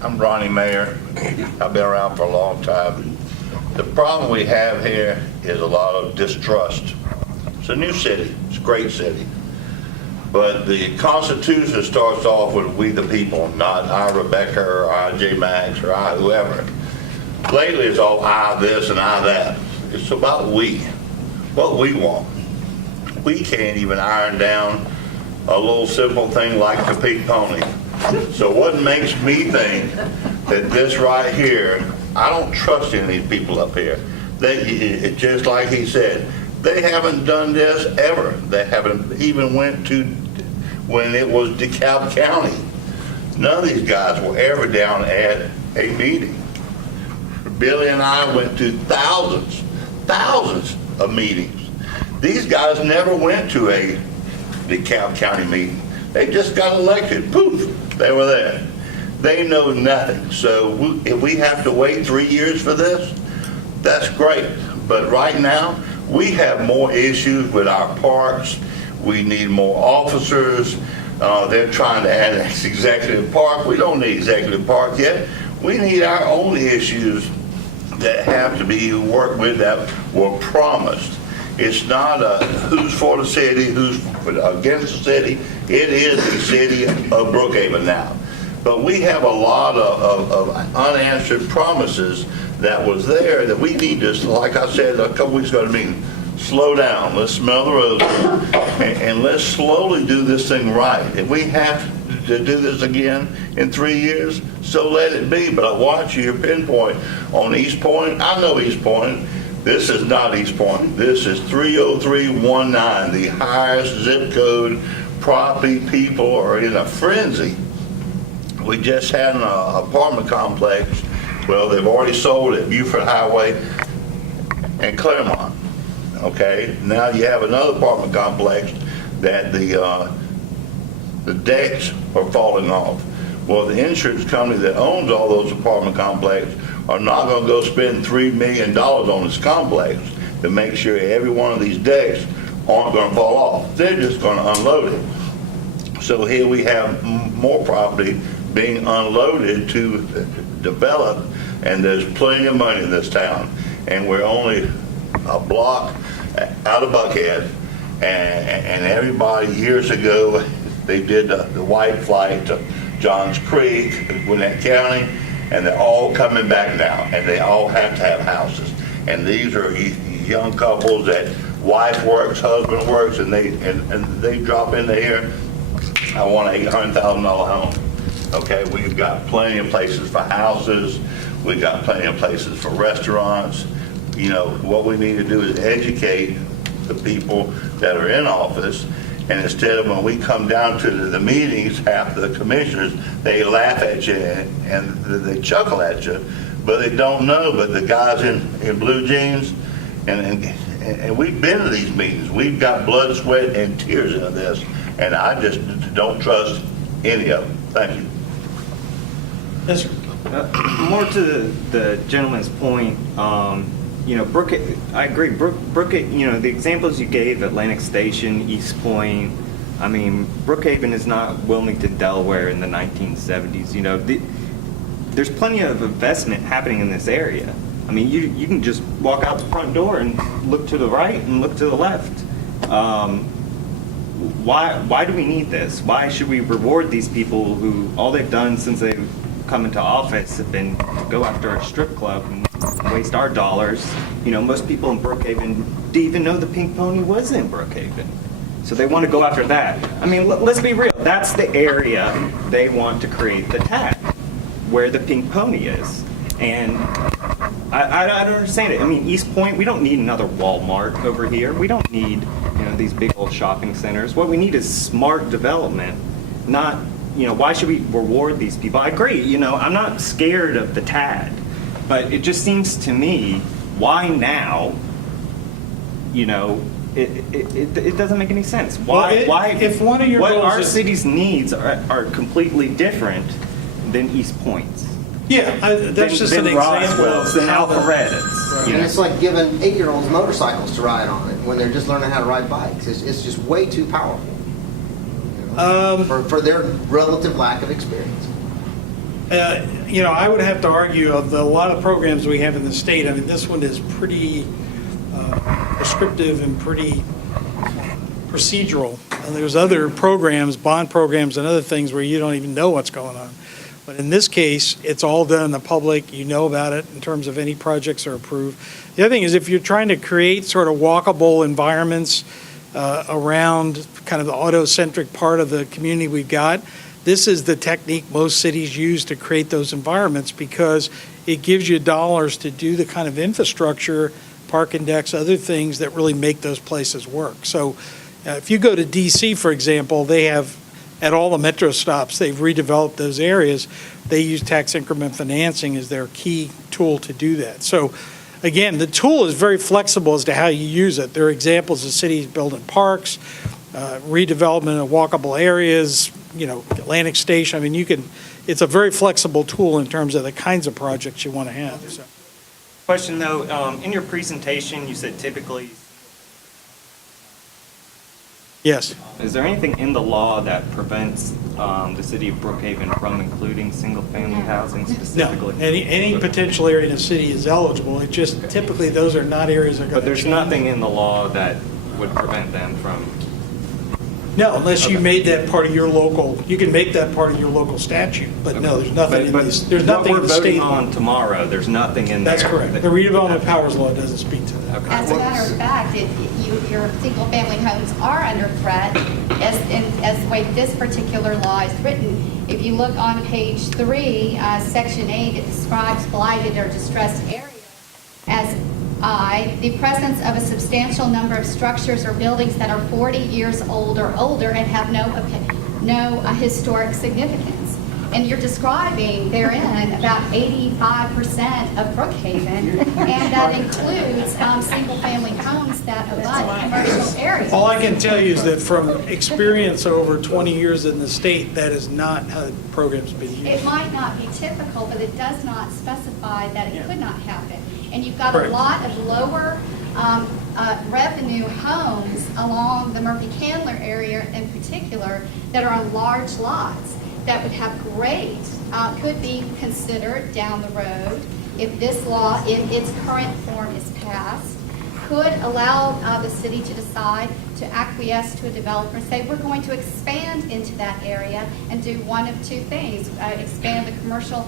I'm Ronnie Mayer. I've been around for a long time. The problem we have here is a lot of distrust. It's a new city. It's a great city. But the Constitution starts off with we the people, not I, Rebecca, or I, J. Max, or I, whoever. lately it's all I this and I that. It's about what we want. We can't even iron down a little simple thing like the pink pony. So what makes me think that this right here, I don't trust any of these people up here. Just like he said, they haven't done this ever. They haven't even went to when it was DeKalb County. None of these guys were ever down at a meeting. Billy and I went to thousands of meetings. These guys never went to a DeKalb County meeting. They just got elected. Poof, they were there. They know nothing. So if we have to wait 3 years for this, that's great. But right now, we have more issues with our parks. We need more officers. They're trying to annex Executive Park. We don't need Executive Park yet. We need our own issues that have to be worked with that were promised. It's not who's for the city, who's against the city. It is the city of Brookhaven now. But we have a lot of unanswered promises that was there that we need to, like I said a couple weeks ago, slow down. Let's smell the roses and let's slowly do this thing right. If we have to do this again in 3 years, so let it be. But I watch your pinpoint on East Point. I know East Point. This is not East Point. This is 30319, the highest zip code. Property people are in a frenzy. We just had an apartment complex. Well, they've already sold at Buford Highway and Claremont. Okay, now you have another apartment complex that the decks are falling off. Well, the insurance company that owns all those apartment complexes are not going to go spend $3 million on this complex to make sure every one of these decks aren't going to fall off. They're just going to unload it. So here we have more property being unloaded to develop, and there's plenty of money in this town. And we're only a block out of Buckhead, and everybody years ago, they did the white flight to Johns Creek, Gwinnett County, and they're all coming back now, and they all have to have houses. And these are young couples that wife works, husband works, and they drop into here, I want an $800,000 home. Okay, we've got plenty of places for houses. We've got plenty of places for restaurants. You know, what we need to do is educate the people that are in office, and instead of when we come down to the meetings, half the commissioners, they laugh at you and they chuckle at you, but they don't know. But the guys in blue jeans, and we've been to these meetings. We've got blood, sweat, and tears into this, and I just don't trust any of them. Thank you. Yes, sir. More to the gentleman's point, you know, I agree. Brookhaven, you know, the examples you gave, Atlantic Station, East Point, I mean, Brookhaven is not Wilmington, Delaware in the 1970s. You know, there's plenty of investment happening in this area. I mean, you can just walk out the front door and look to the right and look to the left. Why do we need this? Why should we reward these people who all they've done since they've come into office have been to go after a strip club and waste our dollars? You know, most people in Brookhaven didn't even know the Pink Pony was in Brookhaven. So they want to go after that. I mean, let's be real. That's the area they want to create the tag, where the Pink Pony is. And I don't understand it. I mean, East Point, we don't need another Walmart over here. We don't need, you know, these big old shopping centers. What we need is smart development, not, you know, why should we reward these people? I agree, you know, I'm not scared of the tag, but it just seems to me, why now? You know, it doesn't make any sense. Why? If one of your what goals our is- city's needs are completely different than East Point's. Yeah, that's just an example of than how Alpharetta's. You And know? it's like giving 8-year-olds motorcycles to ride on it when they're just learning how to ride bikes. It's just way too powerful, you know, for their relative lack of experience. You know, I would have to argue of a lot of programs we have in the state. I mean, this one is pretty prescriptive and pretty procedural. And there's other programs, bond programs and other things where you don't even know what's going on. But in this case, it's all done in the public, you know about it in terms of any projects are approved. The other thing is if you're trying to create sort of walkable environments around kind of the auto-centric part of the community we've got, this is the technique most cities use to create those environments because it gives you dollars to do the kind of infrastructure, park index, other things that really make those places work. So if you go to DC, for example, they have, at all the metro stops, they've redeveloped those areas. They use tax increment financing as their key tool to do that. So again, the tool is very flexible as to how you use it. There are examples of cities building parks, redevelopment of walkable areas, Atlantic Station. I mean, it's a very flexible tool in terms of the kinds of projects you want to have. So. Question though, in your presentation, you said typically. Yes. Is there anything in the law that prevents the city of Brookhaven from including single-family housing No, specifically? any potential area in the city is eligible. It just typically those are not areas that are going to But there's nothing in the law that would prevent them from. No, unless you made that part of your local, you can make that part of your local statute, but no, there's nothing in this, there's nothing in the state What we're voting law. on tomorrow, there's nothing in there. That's correct. The redevelopment powers law doesn't speak to that. As a matter of fact, your single-family homes are under threat as the way this particular law is written. If you look on page 3, section 8, it describes blighted or distressed areas as the presence of a substantial number of structures or buildings that are 40 years old or older and have no historic significance. And you're describing therein about 85% of Brookhaven, and that includes single-family homes that abut commercial areas. All I can tell you is that from experience over 20 years in the state, that is not how the program's been used. It might not be typical, but it does not specify that it could not happen. And you've got Correct. a lot of lower revenue homes along the Murphy-Candler area in particular that are on large lots that would have great, could be considered down the road if this law, in its current form, is passed, could allow the city to decide to acquiesce to a developer and say, we're going to expand into that area and do one of two things, expand the commercial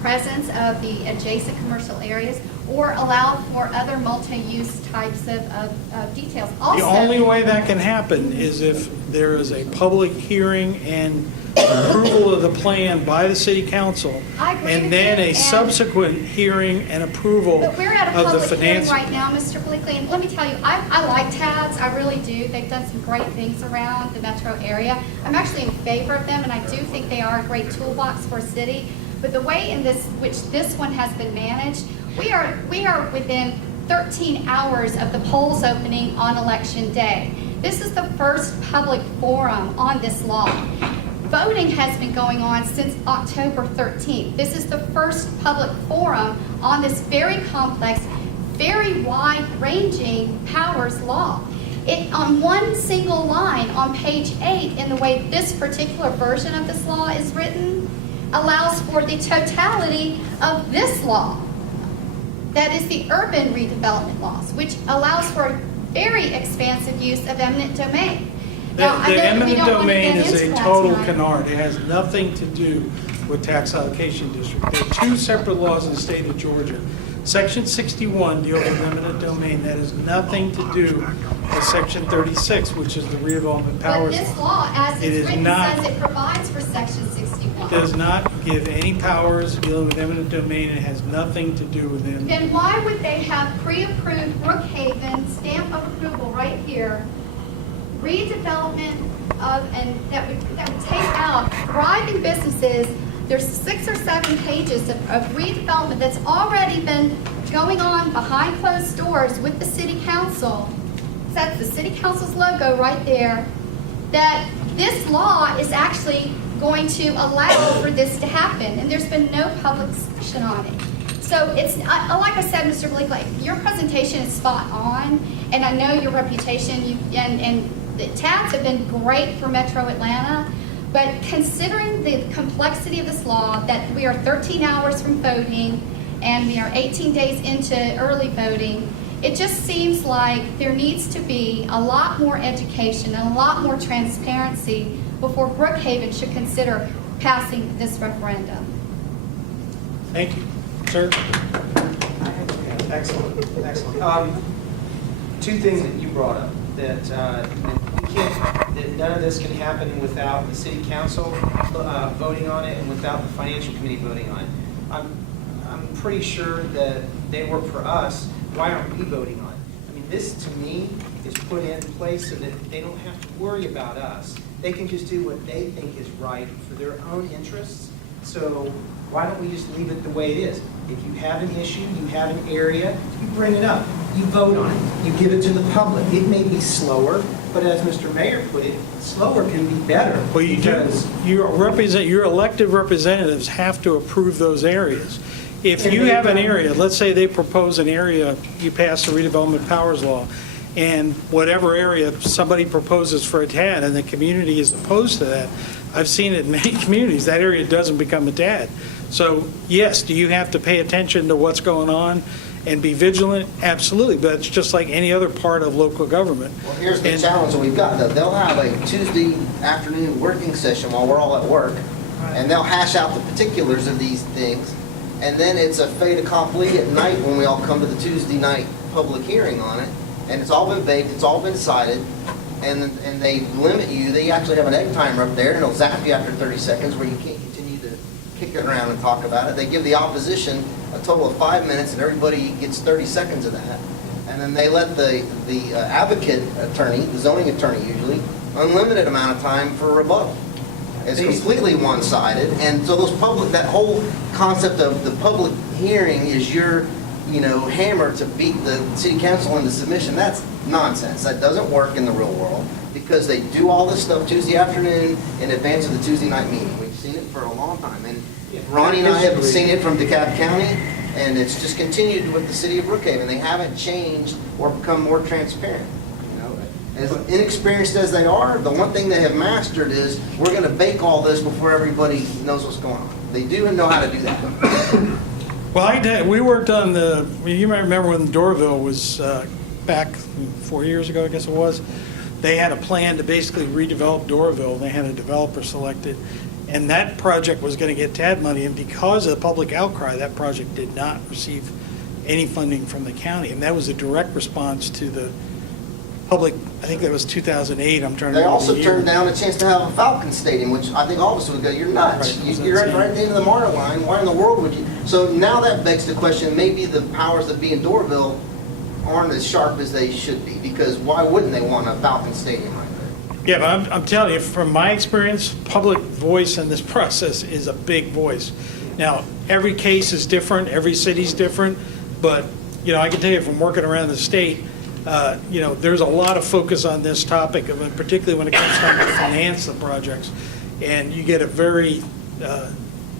presence of the adjacent commercial areas, or allow for other multi-use types of details. Also, The only way that can happen is if there is a public hearing and approval of the plan by the city council, I agree and with then you, a and- subsequent hearing and approval But we're at a of the public hearing finance. right now, Mr. Bleakley, and let me tell you, I like TABs, I really do. They've done some great things around the metro area. I'm actually in favor of them, and I do think they are a great toolbox for a city. But the way in which this one has been managed, we are within 13 hours of the polls opening on election day. This is the first public forum on this law. Voting has been going on since October 13th. This is the first public forum on this very complex, very wide-ranging powers law. It, on one single line on page 8, in the way this particular version of this law is written, allows for the totality of this law. That is the urban redevelopment laws, which allows for very expansive use of eminent domain. Now, I know The that we eminent don't want to domain get is into a that total tonight. canard. It has nothing to do with tax allocation district. There are two separate laws in the state of Georgia. Section 61 deals with eminent domain. That has nothing to do with Section 36, which is the redevelopment But powers this law. law, as It it's is written, not- says it provides for section 61. Does not give any powers dealing with eminent domain. It has nothing to do with eminent. Then why would they have pre-approved Brookhaven, stamp of approval right here, redevelopment of, and that would take out thriving businesses? There's 6 or 7 pages of redevelopment that's already been going on behind closed doors with the city council. That's the city council's logo right there. That this law is actually going to allow for this to happen, and there's been no public discussion on it. So it's, like I said, Mr. Bleakley, your presentation is spot on, and I know your reputation, and the tabs have been great for Metro Atlanta, but considering the complexity of this law, that we are 13 hours from voting, and we are 18 days into early voting, it just seems like there needs to be a lot more education and a lot more transparency before Brookhaven should consider passing this referendum. Thank you. Sir? Excellent, excellent. Two things that you brought up, that we can't, that none of this can happen without the city council voting on it and without the financial committee voting on it. I'm pretty sure that they work for us. Why aren't we voting on it? I mean, this, to me, is put in place so that they don't have to worry about us. They can just do what they think is right for their own interests. So why don't we just leave it the way it is? If you have an issue, you have an area, you bring it up, you vote on it, you give it to the public. It may be slower, but as Mr. Mayor put it, slower can be better. Well, you do, your elected representatives have to approve those areas. If you have an area, let's say they propose an area, you pass the redevelopment powers law, and whatever area somebody proposes for a TAD and the community is opposed to that, I've seen it in many communities, that area doesn't become a TAD. So yes, do you have to pay attention to what's going on and be vigilant? Absolutely, but it's just like any other part of local government. Well, here's the And- challenge that we've got, though. They'll have a Tuesday afternoon working session while we're all at work, and they'll hash out the particulars of these things, and then it's a fait accompli at night when we all come to the Tuesday night public hearing on it, and it's all been baked, it's all been decided, and they limit you. They actually have an egg timer up there, and it'll zap you after 30 seconds where you can't continue to kick it around and talk about it. They give the opposition a total of 5 minutes, and everybody gets 30 seconds of that. And then they let the advocate attorney, the zoning attorney usually, unlimited amount of time for rebuttal. It's completely one-sided, and so those public, that whole concept of the public hearing is your, hammer to beat the city council into submission. That's nonsense. That doesn't work in the real world, because they do all this stuff Tuesday afternoon in advance of the Tuesday night meeting. We've seen it for a long time, and Ronnie and I have seen it from DeKalb County, and it's just continued with the city of Brookhaven. They haven't changed or become more transparent. As inexperienced as they are, the one thing they have mastered is we're going to bake all this before everybody knows what's going on. They do know how to do that. Well, we worked on you might remember when Doraville was back 4 years ago, I guess it was. They had a plan to basically redevelop Doraville. They had a developer selected, and that project was going to get TAD money, and because of the public outcry, that project did not receive any funding from the county, and that was a direct response to the public. I think that was 2008. I'm trying to remember They also the year. turned down a chance to have a Falcon Stadium, which I think all of us would go, you're nuts. Right, You're right at the end of the MARTA line. Why in the world would you? So now that begs the question, maybe the powers that be in Doraville aren't as sharp as they should be, because why wouldn't they want a Falcon Stadium right there? Yeah, but I'm telling you, from my experience, public voice in this process is a big voice. Now, every case is different, every city's different, but, I can tell you from working around the state, there's a lot of focus on this topic, particularly when it comes time to finance the projects. And you get a very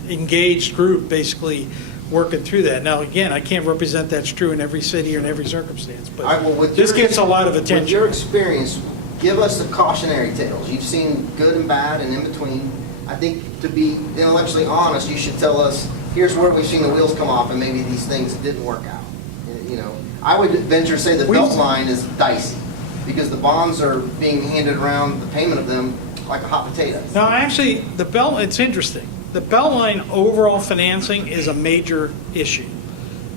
engaged group basically working through that. Now, again, I can't represent that's true in every city or in every circumstance, All right, well, but with this your- gets a lot of With attention. your experience, give us the cautionary tales. You've seen good and bad and in between. I think to be intellectually honest, you should tell us, here's where we've seen the wheels come off and maybe these things didn't work out. I would venture to say the belt line is dicey, because the bonds are being handed around, the payment of them, like a hot potato. No, actually, it's interesting. The Beltline overall financing is a major issue.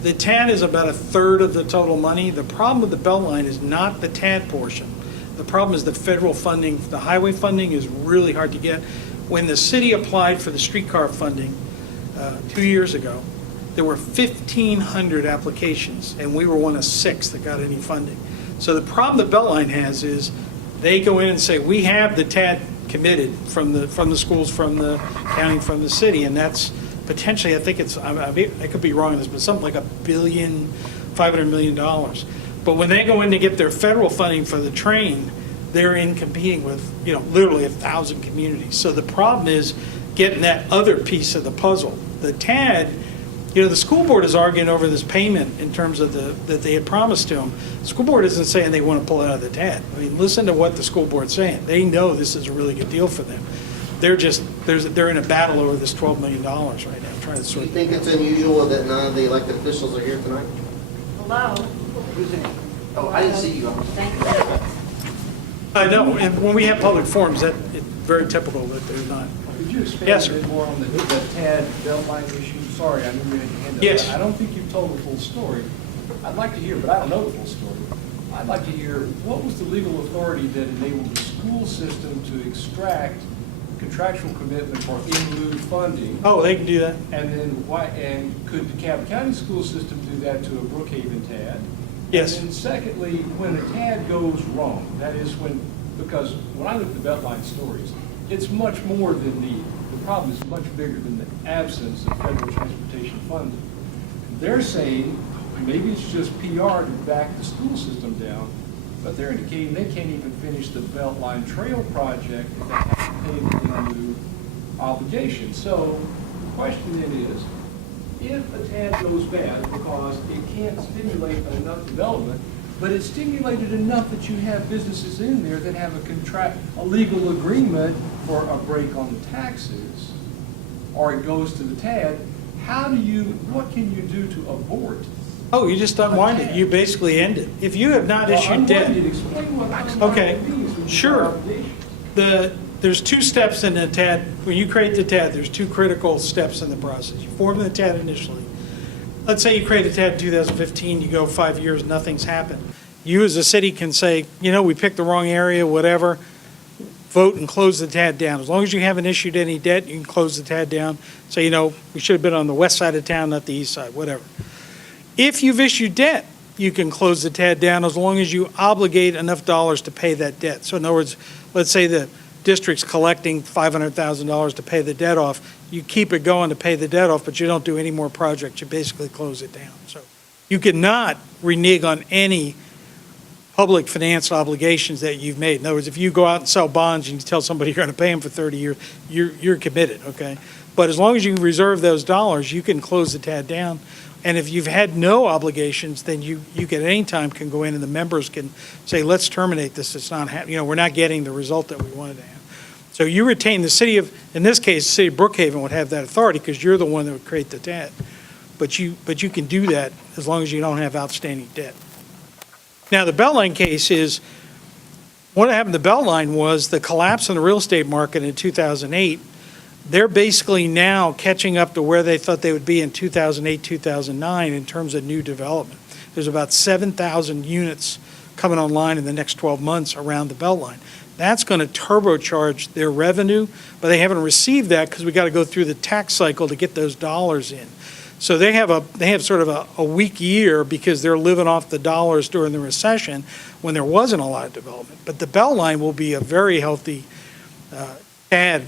The TAD is about a third of the total money. The problem with the Beltline is not the TAD portion. The problem is the federal funding. The highway funding is really hard to get. When the city applied for the streetcar funding 2 years ago, there were 1,500 applications, and we were one of 6 that got any funding. So the problem the Beltline has is they go in and say, we have the TAD committed from the schools, from the county, from the city, and that's potentially, I think it's, I could be wrong on this, but something like $1.5 billion. But when they go in to get their federal funding for the train, they're in competing with, literally 1,000 communities. So the problem is getting that other piece of the puzzle. The TAD, the school board is arguing over this payment in terms of that they had promised to them. The school board isn't saying they want to pull it out of the TAD. I mean, listen to what the school board's saying. They know this is a really good deal for them. They're in a battle over this $12 million right now, trying to Do sort you of. think it's unusual that none of the elected officials are here tonight? Hello. Oh, I didn't see you. Thank you. I know, and when we have public forums, it's very typical that they're not. Could you expand Yes, a sir. bit more on the TAD Beltline issue? Sorry, I knew you had your hand up. Yes. I don't think you've told the full story. I'd like to hear, but I don't know the full story. I'd like to hear, what was the legal authority that enabled the school system to extract contractual commitment for in lieu funding? Oh, they can do that. And then why, and could the DeKalb County school system do that to a Brookhaven TAD? Yes. And then secondly, when a TAD goes wrong, that is because when I look at the Beltline stories, it's much more than the problem is much bigger than the absence of federal transportation funding. They're saying maybe it's just PR to back the school system down, but they're indicating they can't even finish the Beltline Trail project if they have to pay the new obligation. So the question then is, if a TAD goes bad because it can't stimulate enough development, but it's stimulated enough that you have businesses in there that have a legal agreement for a break on the taxes, or it goes to the TAD, what can you do to abort? Oh, you just unwind it. You basically end it. If you have not issued debt. Explain what unwind Okay, means when you sure. have obligation. There's two steps in the TAD. When you create the TAD, there's two critical steps in the process. You form the TAD initially. Let's say you create a TAD in 2015, you go 5 years, nothing's happened. You as a city can say, we picked the wrong area, whatever, vote and close the TAD down. As long as you haven't issued any debt, you can close the TAD down. Say, we should have been on the west side of town, not the east side, whatever. If you've issued debt, you can close the TAD down as long as you obligate enough dollars to pay that debt. So in other words, let's say the district's collecting $500,000 to pay the debt off. You keep it going to pay the debt off, but you don't do any more projects. You basically close it down. So you cannot renege on any public finance obligations that you've made. In other words, if you go out and sell bonds and you tell somebody you're going to pay them for 30 years, you're committed, okay? But as long as you reserve those dollars, you can close the TAD down. And if you've had no obligations, then you can at any time can go in and the members can say, let's terminate this. It's not, we're not getting the result that we wanted to have. So you retain the city of, in this case, the city of Brookhaven would have that authority because you're the one that would create the TAD. But you can do that as long as you don't have outstanding debt. Now, the Beltline case is, what happened to Beltline was the collapse in the real estate market in 2008. They're basically now catching up to where they thought they would be in 2008, 2009 in terms of new development. There's about 7,000 units coming online in the next 12 months around the Beltline. That's going to turbocharge their revenue, but they haven't received that because we got to go through the tax cycle to get those dollars in. So they have sort of a weak year because they're living off the dollars during the recession when there wasn't a lot of development. But the Beltline will be a very healthy TAD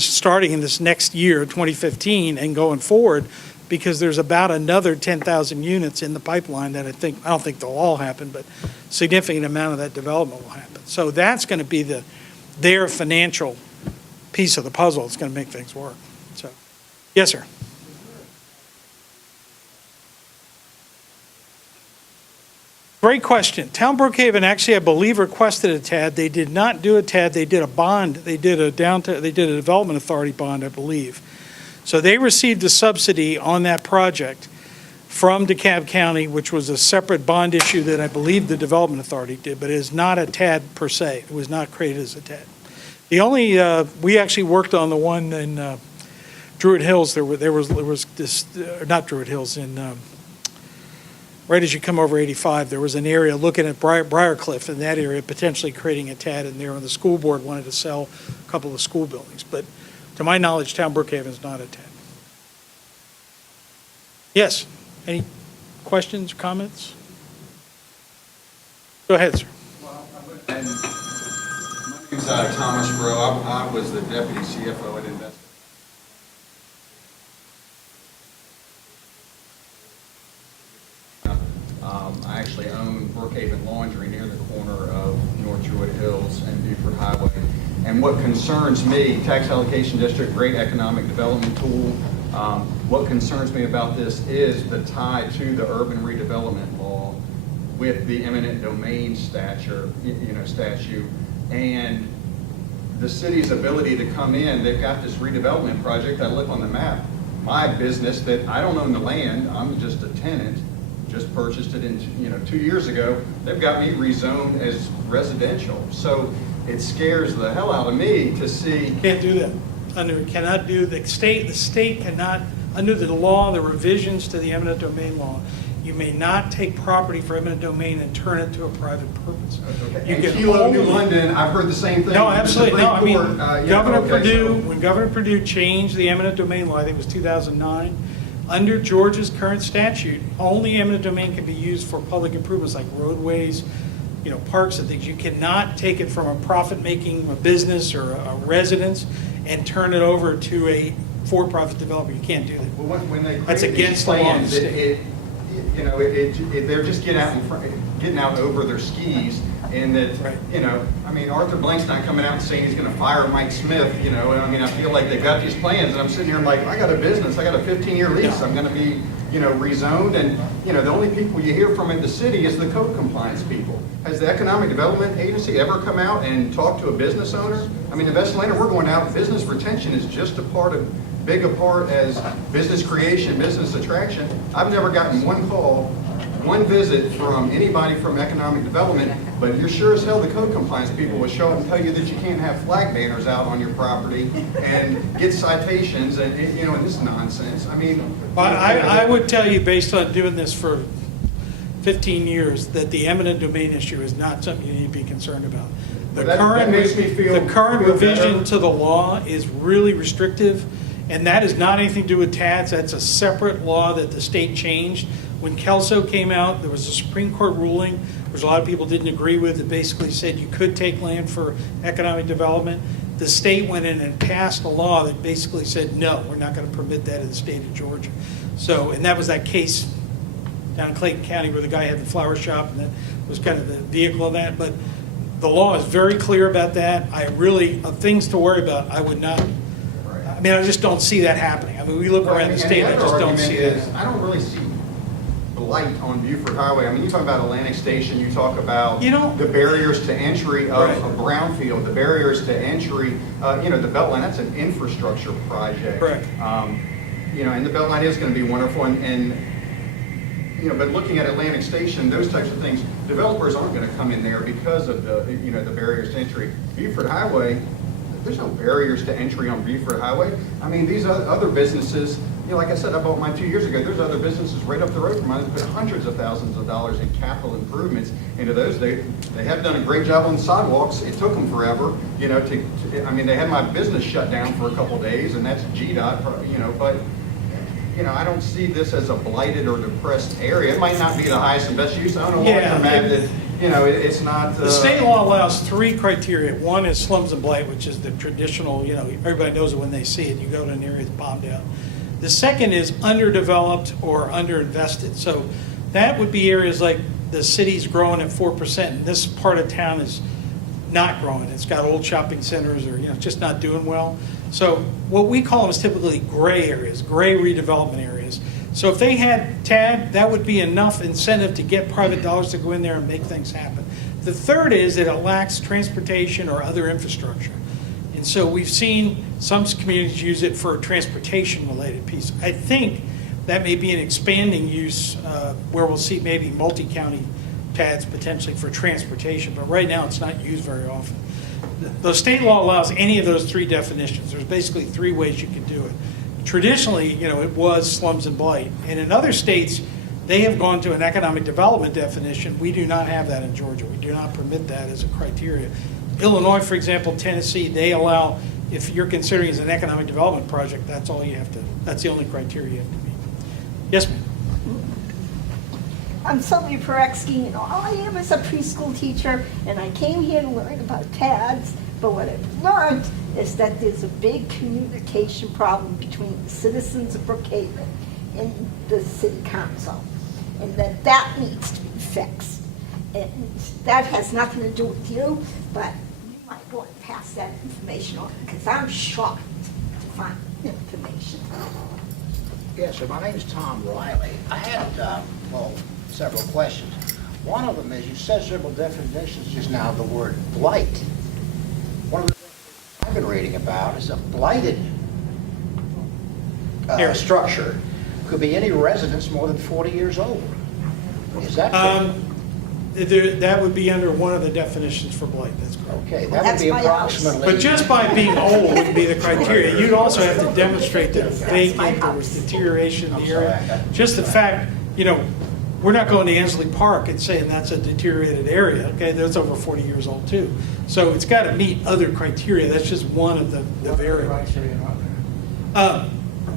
starting in this next year, 2015, and going forward, because there's about another 10,000 units in the pipeline that I don't think they'll all happen, but a significant amount of that development will happen. So that's going to be their financial piece of the puzzle. It's going to make things work. So, yes, sir. Great question. Town Brookhaven actually, I believe, requested a TAD. They did not do a TAD. They did a bond. They did a development authority bond, I believe. So they received a subsidy on that project from DeKalb County, which was a separate bond issue that I believe the development authority did, but it is not a TAD per se. It was not created as a TAD. The only we actually worked on the one in Druid Hills. There was this not Druid Hills in. Right as you come over 85, there was an area looking at Briarcliff in that area, potentially creating a TAD in there, and the school board wanted to sell a couple of school buildings. But to my knowledge, Town Brookhaven is not a TAD. Yes, any questions, comments? Go ahead, sir. And my name's Thomas Rowe. I was the deputy CFO at Invest. I actually own Brookhaven Laundry near the corner of North Druid Hills and Beaufort Highway. And what concerns me, tax allocation district, great economic development tool. What concerns me about this is the tie to the urban redevelopment law with the eminent domain statute, and the city's ability to come in. They've got this redevelopment project. I look on the map. My business that I don't own the land. I'm just a tenant. Just purchased it in 2 years ago. They've got me rezoned as residential. So it scares the hell out of me to see. Can't do that. cannot do, the state cannot, under the law, the revisions to the eminent domain law, you may not take property for eminent domain and turn it to a private purpose. You And can Kilo, New only- London, I've heard the same thing. No, absolutely, no, I mean, Supreme Court, Governor okay, Perdue, so- when Governor Perdue changed the eminent domain law, I think it was 2009, under Georgia's current statute, only eminent domain can be used for public improvements like roadways, parks and things. You cannot take it from a profit-making business or a residence and turn it over to a for-profit developer. You can't do that. Well, when they That's create against these the law in the plans, state. they're just getting out over their skis, and that, Right. Arthur Blank's not coming out and saying he's going to fire Mike Smith, and I feel like they've got these plans, and I'm sitting here like, I got a business, I got a 15-year lease, Yeah. I'm going to be, rezoned, and, the only people you hear from in the city is the code compliance people. Has the Economic Development Agency ever come out and talked to a business owner? In Vestalina, we're going out, business retention is just big a part as business creation, business attraction. I've never gotten one call, one visit from anybody from economic development, but you're sure as hell the code compliance people will show up and tell you that you can't have flag banners out on your property and get citations and this nonsense. I would tell you, based on doing this for 15 years, that the eminent domain issue is not something you need to be concerned about. That makes me feel revision better. to the law is really restrictive, and that is not anything to do with TADS. That's a separate law that the state changed. When Kelso came out, there was a Supreme Court ruling, which a lot of people didn't agree with, that basically said you could take land for economic development. The state went in and passed a law that basically said, no, we're not going to permit that in the state of Georgia. So, and that was that case down in Clayton County where the guy had the flower shop, and that was kind of the vehicle of that. But the law is very clear about that. Of things to worry about, I would not, I just don't see that happening. We look around the state, I just don't see that. I don't really see blight on Buford Highway. You talk about Atlantic Station, you talk about the barriers to entry of Right. a brownfield, the barriers to entry, the Beltline, that's an infrastructure project. Correct. And the Beltline is going to be wonderful, but looking at Atlantic Station, those types of things, developers aren't going to come in there because of the barriers to entry. Buford Highway, there's no barriers to entry on Buford Highway. These other businesses, like I said, I bought mine 2 years ago. There's other businesses right up the road from mine that put hundreds of thousands of dollars in capital improvements into those. They have done a great job on the sidewalks. It took them forever, they had my business shut down for a couple of days, and that's GDOT, but I don't see this as a blighted or depressed area. It might not be the highest and best use. I don't know why Yeah. you're mad that, it's not. The state law allows 3 criteria. One is slums and blight, which is the traditional, everybody knows it when they see it. You go to an area that's bombed out. The second is underdeveloped or underinvested. So that would be areas like the city's growing at 4%, and this part of town is not growing. It's got old shopping centers or, just not doing well. So what we call them is typically gray areas, gray redevelopment areas. So if they had TAD, that would be enough incentive to get private dollars to go in there and make things happen. The third is that it lacks transportation or other infrastructure. And so we've seen some communities use it for a transportation-related piece. I think that may be an expanding use where we'll see maybe multi-county TADs potentially for transportation, but right now it's not used very often. The state law allows any of those 3 definitions. There's basically 3 ways you can do it. Traditionally, it was slums and blight. And in other states, they have gone to an economic development definition. We do not have that in Georgia. We do not permit that as a criteria. Illinois, for example, Tennessee, they allow, if you're considering it as an economic development project, that's the only criteria you have to meet. Yes, ma'am. I'm Sylvia Pereksky, all I am is a preschool teacher, and I came here to learn about TADS, but what I've learned is that there's a big communication problem between the citizens of Brookhaven and the city council, and that needs to be fixed. And that has nothing to do with you, but you might want to pass that information on, because I'm shocked to find information. Yes, sir. My name is Tom Riley. I had, several questions. One of them is, you said several definitions just now of the word blight. One of the things I've been reading about is a blighted structure could be any residence more than 40 years old. Is that true? That would be under one of the definitions for blight, that's correct. Okay, Well, that would be that's my house. approximately. But just by being old wouldn't be the criteria. You'd also have to demonstrate that it's vacant, there was deterioration in the area. Just the fact, we're not going to Ansley Park and saying that's a deteriorated area, okay? That's over 40 years old too. So it's got to meet other criteria. That's just one of the variables.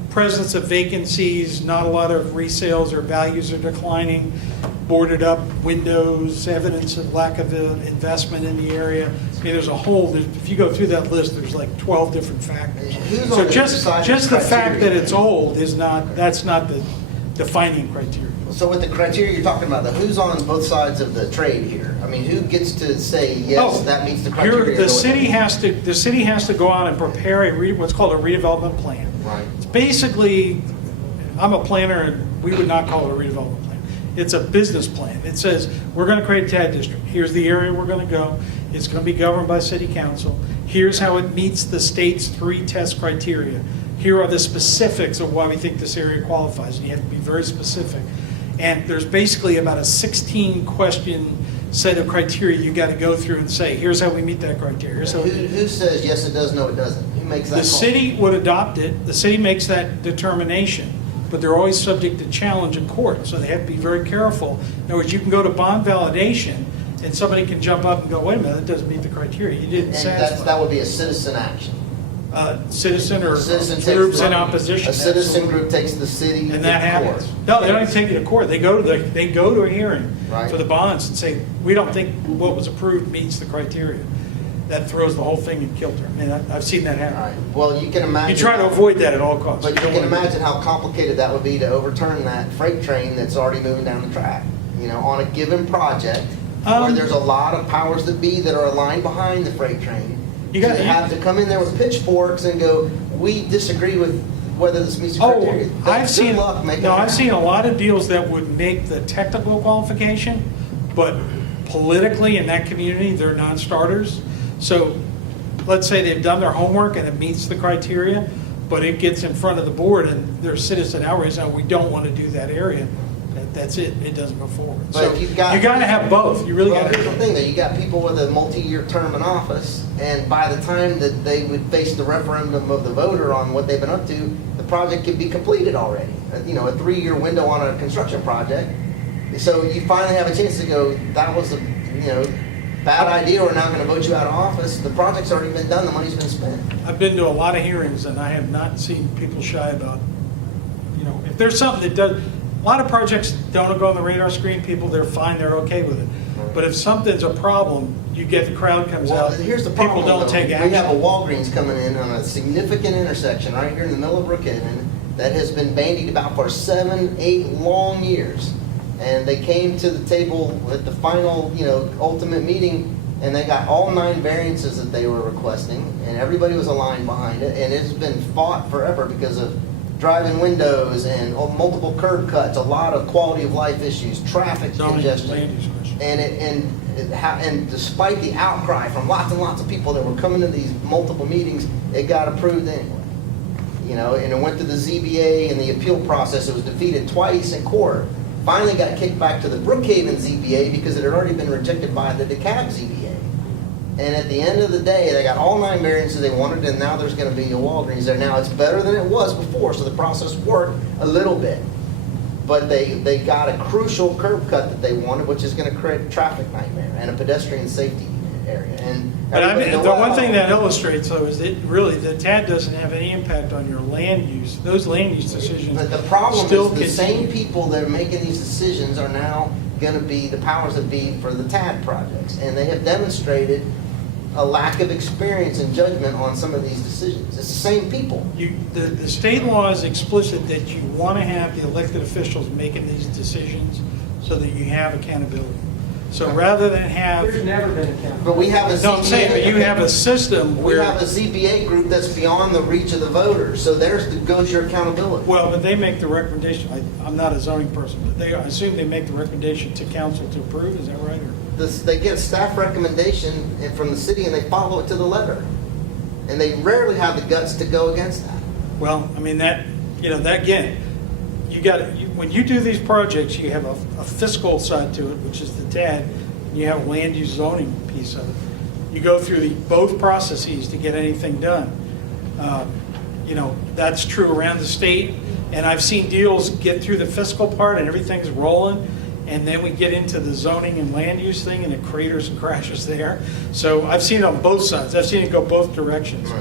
Presence of vacancies, not a lot of resales or values are declining, boarded up windows, evidence of lack of investment in the area. I mean, there's a whole, if you go through that list, there's like 12 different factors. Who's on So the just deciding the fact that criteria? it's old that's not the defining criteria. So with the criteria you're talking about, who's on both sides of the trade here? I mean, who gets to say, yes, that meets the criteria? The city has to go out and prepare what's called a redevelopment plan. Right. It's basically, I'm a planner and we would not call it a redevelopment plan. It's a business plan. It says, we're going to create a TAD district. Here's the area we're going to go. It's going to be governed by city council. Here's how it meets the state's 3 test criteria. Here are the specifics of why we think this area qualifies. And you have to be very specific. And there's basically about a 16-question set of criteria you got to go through and say, here's how we meet that criteria. Here's how we Who says, yes, it does, no, it doesn't? Who makes that call? The city would adopt it, the city makes that determination, but they're always subject to challenge in court, so they have to be very careful. In other words, you can go to bond validation, and somebody can jump up and go, wait a minute, that doesn't meet the criteria, you didn't And satisfy. that would be a citizen action. Citizen or Citizen takes groups in the- opposition. A citizen group takes the city And that to court. happens. No, they don't even take it to court, they go to a hearing Right. for the bonds and say, we don't think what was approved meets the criteria. That throws the whole thing in kilter. I mean, I've seen that All happen. right, well, you can imagine. You try to avoid that at all costs. But you don't can wanna do imagine how complicated that would be to overturn that freight train that's already moving down the track, on a given project, where there's a lot of powers that be that are aligned behind the freight train. You gotta- So they have to come in there with pitchforks and go, we disagree with whether this meets the criteria. I've seen, Good luck making no, that I've seen a happen. lot of deals that would make the technical qualification, but politically in that community, they're non-starters. So let's say they've done their homework and it meets the criteria, but it gets in front of the board and there's citizen outrage, now we don't want to do that area. That's it, it doesn't go forward. But So if you you've got- got to have both, you really Well, got to here's have the both. thing, though, you got people with a multi-year term in office, and by the time that they would face the referendum of the voter on what they've been up to, the project could be completed already. A 3-year window on a construction project. So you finally have a chance to go, that was a, bad idea, we're not gonna vote you out of office. The project's already been done, the money's been spent. I've been to a lot of hearings and I have not seen people shy about, if there's something that does, a lot of projects don't go on the radar screen, they're fine, they're okay with it. But if something's a problem, you get the crowd comes Well, out, here's the people problem, don't though. take We have a action. Walgreens coming in on a significant intersection right here in the middle of Brookhaven that has been bandied about for 7, 8 long years. And they came to the table at the final, ultimate meeting, and they got all 9 variances that they were requesting, and everybody was aligned behind it, and it's been fought forever because of drive-in windows and multiple curb cuts, a lot of quality of life issues, traffic Zoning, congestion. land use question. And despite the outcry from lots and lots of people that were coming to these multiple meetings, it got approved anyway. And it went to the ZBA and the appeal process. It was defeated twice in court. Finally got kicked back to the Brookhaven ZBA because it had already been rejected by the DeKalb ZBA. And at the end of the day, they got all 9 variances they wanted, and now there's going to be a Walgreens there. Now, it's better than it was before, so the process worked a little bit. But they got a crucial curb cut that they wanted, which is going to create a traffic nightmare and a pedestrian safety area. And But I everybody mean, know, the one well, thing that illustrates though is that really the TAD doesn't have any impact on your land use. Those land use decisions But the problem still is the same continue. people that are making these decisions are now going to be the powers that be for the TAD projects. And they have demonstrated a lack of experience and judgment on some of these decisions. It's the same people. The state law is explicit that you want to have the elected officials making these decisions so that you have accountability. So rather than have, There's never been accountability. But we have a no, I'm saying, but you have a ZBA, system we where, have a ZBA group that's beyond the reach of the voters. So goes your accountability. well, but they make the recommendation, I'm not a zoning person, but I assume they make the recommendation to council to approve, is that right? Or They get staff recommendation from the city and they follow it to the letter. And they rarely have the guts to go against that. Well, I mean, that again, when you do these projects, you have a fiscal side to it, which is the TAD, You have a land use zoning piece of it. You go through both processes to get anything done. That's true around the state, and I've seen deals get through the fiscal part and everything's rolling, and then we get into the zoning and land use thing and it craters and crashes there. So I've seen it on both sides. I've seen it go both directions.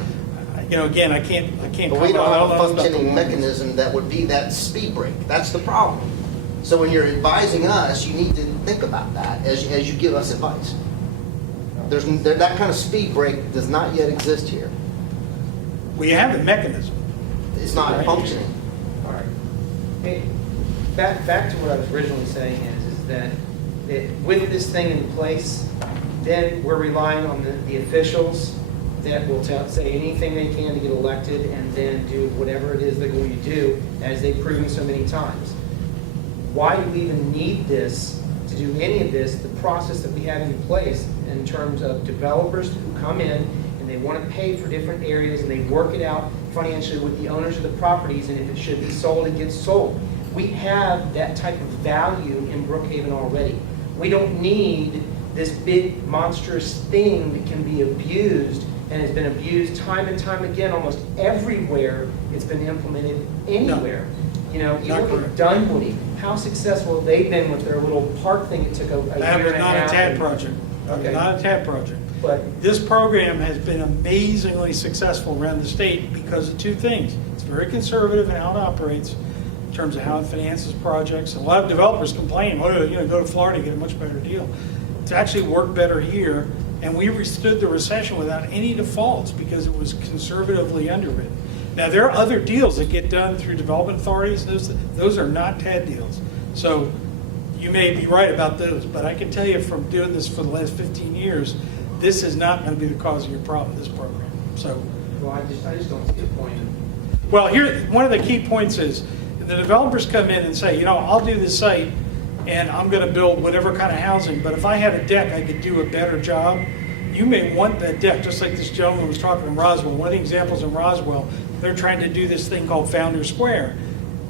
Again, I can't. But we don't have a functioning mechanism that would be that speed break. That's the problem. So when you're advising us, you need to think about that as you give us advice. That kind of speed break does not yet exist here. We have a mechanism. It's not functioning. All right. Hey, back to what I was originally saying is that with this thing in place, then we're relying on the officials that will say anything they can to get elected and then do whatever it is they're going to do, as they've proven so many times. Why do we even need this to do any of this? The process that we have in place in terms of developers who come in and they want to pay for different areas and they work it out financially with the owners of the properties, and if it should be sold, it gets sold. We have that type of value in Brookhaven already. We don't need this big monstrous thing that can be abused and has been abused time and time again almost everywhere it's been implemented anywhere. No. You look at Dunwoody, how successful have they been with their little park thing? It took a year and a half. That was not a TAD project. Okay. Not a TAD project. But This program has been amazingly successful around the state because of two things. It's very conservative in how it operates in terms of how it finances projects. A lot of developers complain, go to Florida and get a much better deal. It's actually worked better here, and we withstood the recession without any defaults because it was conservatively underwritten. Now, there are other deals that get done through development authorities. Those are not TAD deals. So you may be right about those, but I can tell you from doing this for the last 15 years, this is not going to be the cause of your problem, this program. So, well, I just don't see a point in. well, here, one of the key points is the developers come in and say, I'll do this site and I'm going to build whatever kind of housing, but if I had a deck, I could do a better job. You may want that deck, just like this gentleman was talking in Roswell. One of the examples in Roswell, they're trying to do this thing called Founders Square.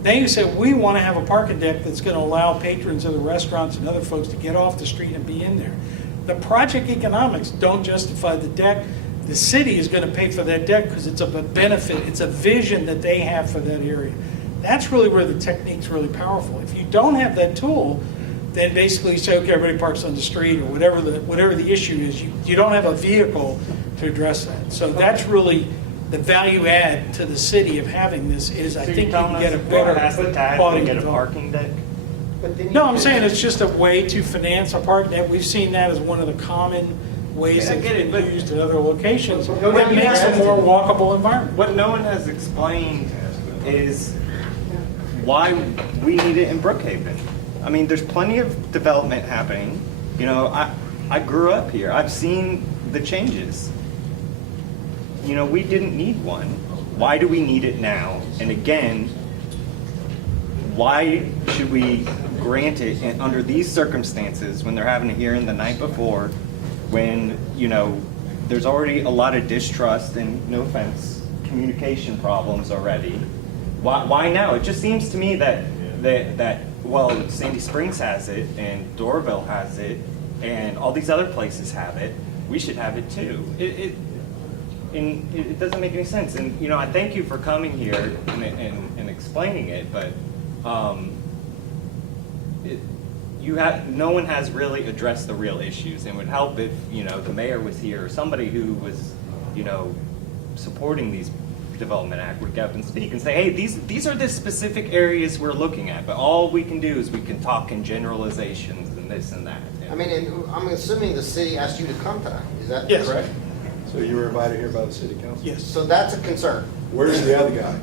They said, we want to have a parking deck that's going to allow patrons of the restaurants and other folks to get off the street and be in there. The project economics don't justify the deck. The city is going to pay for that deck because it's a benefit. It's a vision that they have for that area. That's really where the technique's really powerful. If you don't have that tool, then basically you say, okay, everybody parks on the street or whatever the issue is. You don't have a vehicle to address that. So that's really the value add to the city of having this is I think you can get a better quality get a development. parking deck? No, I'm saying it's just a way to finance a park deck. We've seen that as one of the common ways I that get it, it's but- been used in other locations. But It makes a more walkable environment. What no one has explained is why we need it in Brookhaven. I mean, there's plenty of development happening. I grew up here. I've seen the changes. We didn't need one. Why do we need it now? And again, why should we grant it under these circumstances when they're having a hearing the night before, when, there's already a lot of distrust and, no offense, communication problems already? Why now? It just seems to me that well, Sandy Springs has it, and Doraville has it, and all these other places have it. We should have it too. It doesn't make any sense. And I thank you for coming here and explaining it, but no one has really addressed the real issues. And it would help if the mayor was here or somebody who was supporting these Development Act would get up and speak and say, hey, these are the specific areas we're looking at, but all we can do is we can talk in generalizations and this and that. I mean, and I'm assuming the city asked you to come tonight. Is that Yes. correct? So you were invited here by the city council? Yes. So that's a concern. Where's the other guy?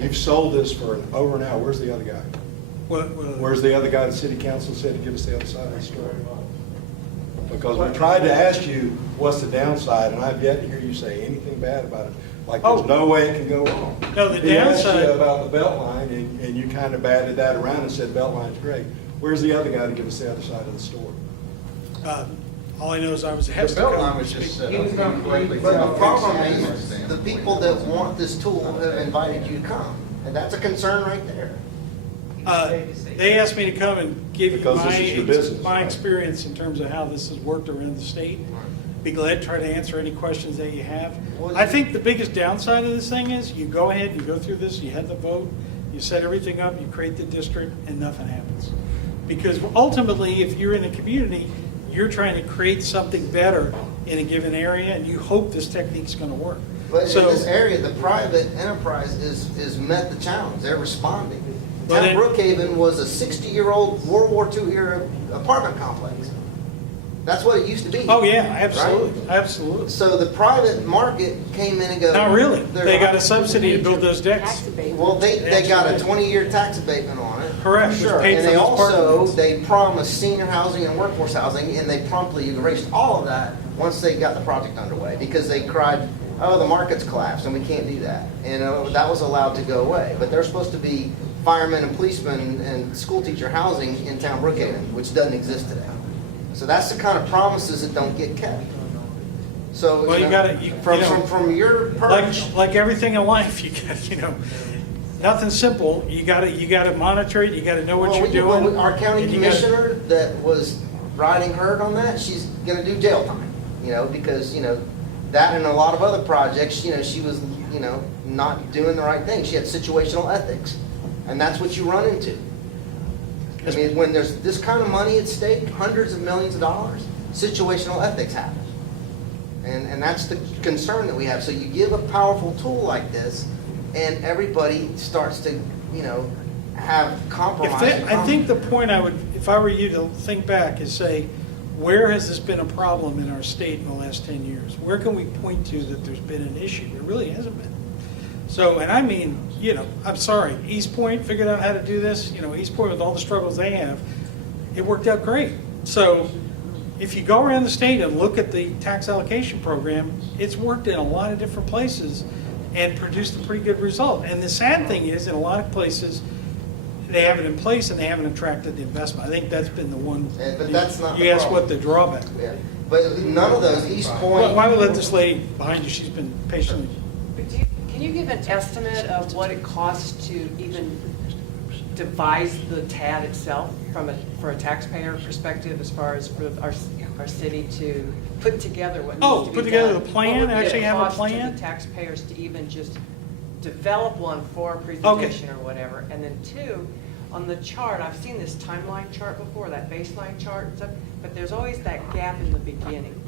You've sold this for over an hour. Where's the other guy? Where's the other guy the city council said to give us the other side of the story? Because we tried to ask you what's the downside, and I've yet to hear you say anything bad about it. Like there's no way it can go wrong. No, the He asked downside- you about the Beltline, and you kind of batted that around and said Beltline's great. Where's the other guy to give us the other side of the story? All I know is I was The asked to belt come. line was just set He was up gonna- incorrectly. But the problem is, the people that want this tool have invited you to come, and that's a concern right there. They asked me to come and give you Because this is your business, my right? experience in terms of how this has worked around the state. Be glad to try to answer any questions that you have. I think the biggest downside of this thing is you go ahead, you go through this, you have the vote, you set everything up, you create the district, and nothing happens. Because ultimately, if you're in a community, you're trying to create something better in a given area, and you hope this technique's going to work. But So- in this area, the private enterprise is met the challenge. They're responding. Well, Town then- Brookhaven was a 60-year-old World War II era apartment complex. That's what it used to be. Oh, yeah, absolutely, Right? absolutely. So the private market came in and go. Not really. they're They got a like- subsidy to build those decks. Well, they got a 20-year tax abatement on it. Correct. Sure. It's paid And for they those also, apartments. they promised senior housing and workforce housing, and they promptly erased all of that once they got the project underway, because they cried, oh, the market's collapsed and we can't do that. And that was allowed to go away. But there's supposed to be firemen and policemen and school teacher housing in town Brookhaven, which doesn't exist today. So that's the kind of promises that don't get kept. So, Well, you know, gotta- from your perch. Like everything in life, you got, nothing simple. You gotta monitor it, you gotta know what Well, you're doing. Our county and you gotta- commissioner that was riding herd on that, she's gonna do jail time, because, that and a lot of other projects, she was, not doing the right thing. She had situational ethics, and that's what you run into. I mean, when there's this kind of money at stake, hundreds of millions of dollars, situational ethics happen. And that's the concern that we have. So you give a powerful tool like this, and everybody starts to, have compromise. I think the point if I were you to think back, is say, where has this been a problem in our state in the last 10 years? Where can we point to that there's been an issue? There really hasn't been. So, and I mean, I'm sorry, East Point figured out how to do this. East Point, with all the struggles they have, it worked out great. So if you go around the state and look at the tax allocation program, it's worked in a lot of different places and produced a pretty good result. And the sad thing is, in a lot of places, they have it in place and they haven't attracted the investment. I think that's been the one. But that's not You the asked problem. what the drawback. Yeah. But none of those, East Point. Why would let this lady behind you? She's been patiently. But can you give an estimate of what it costs to even devise the TAD itself for a taxpayer perspective, as far as for our city to put together what needs to be done? Put together the plan, What would be actually the have a cost plan? to the taxpayers to even just develop one for a presentation or whatever? And then two, on the chart, I've seen this timeline chart before, that baseline chart and stuff, but there's always that gap in the beginning.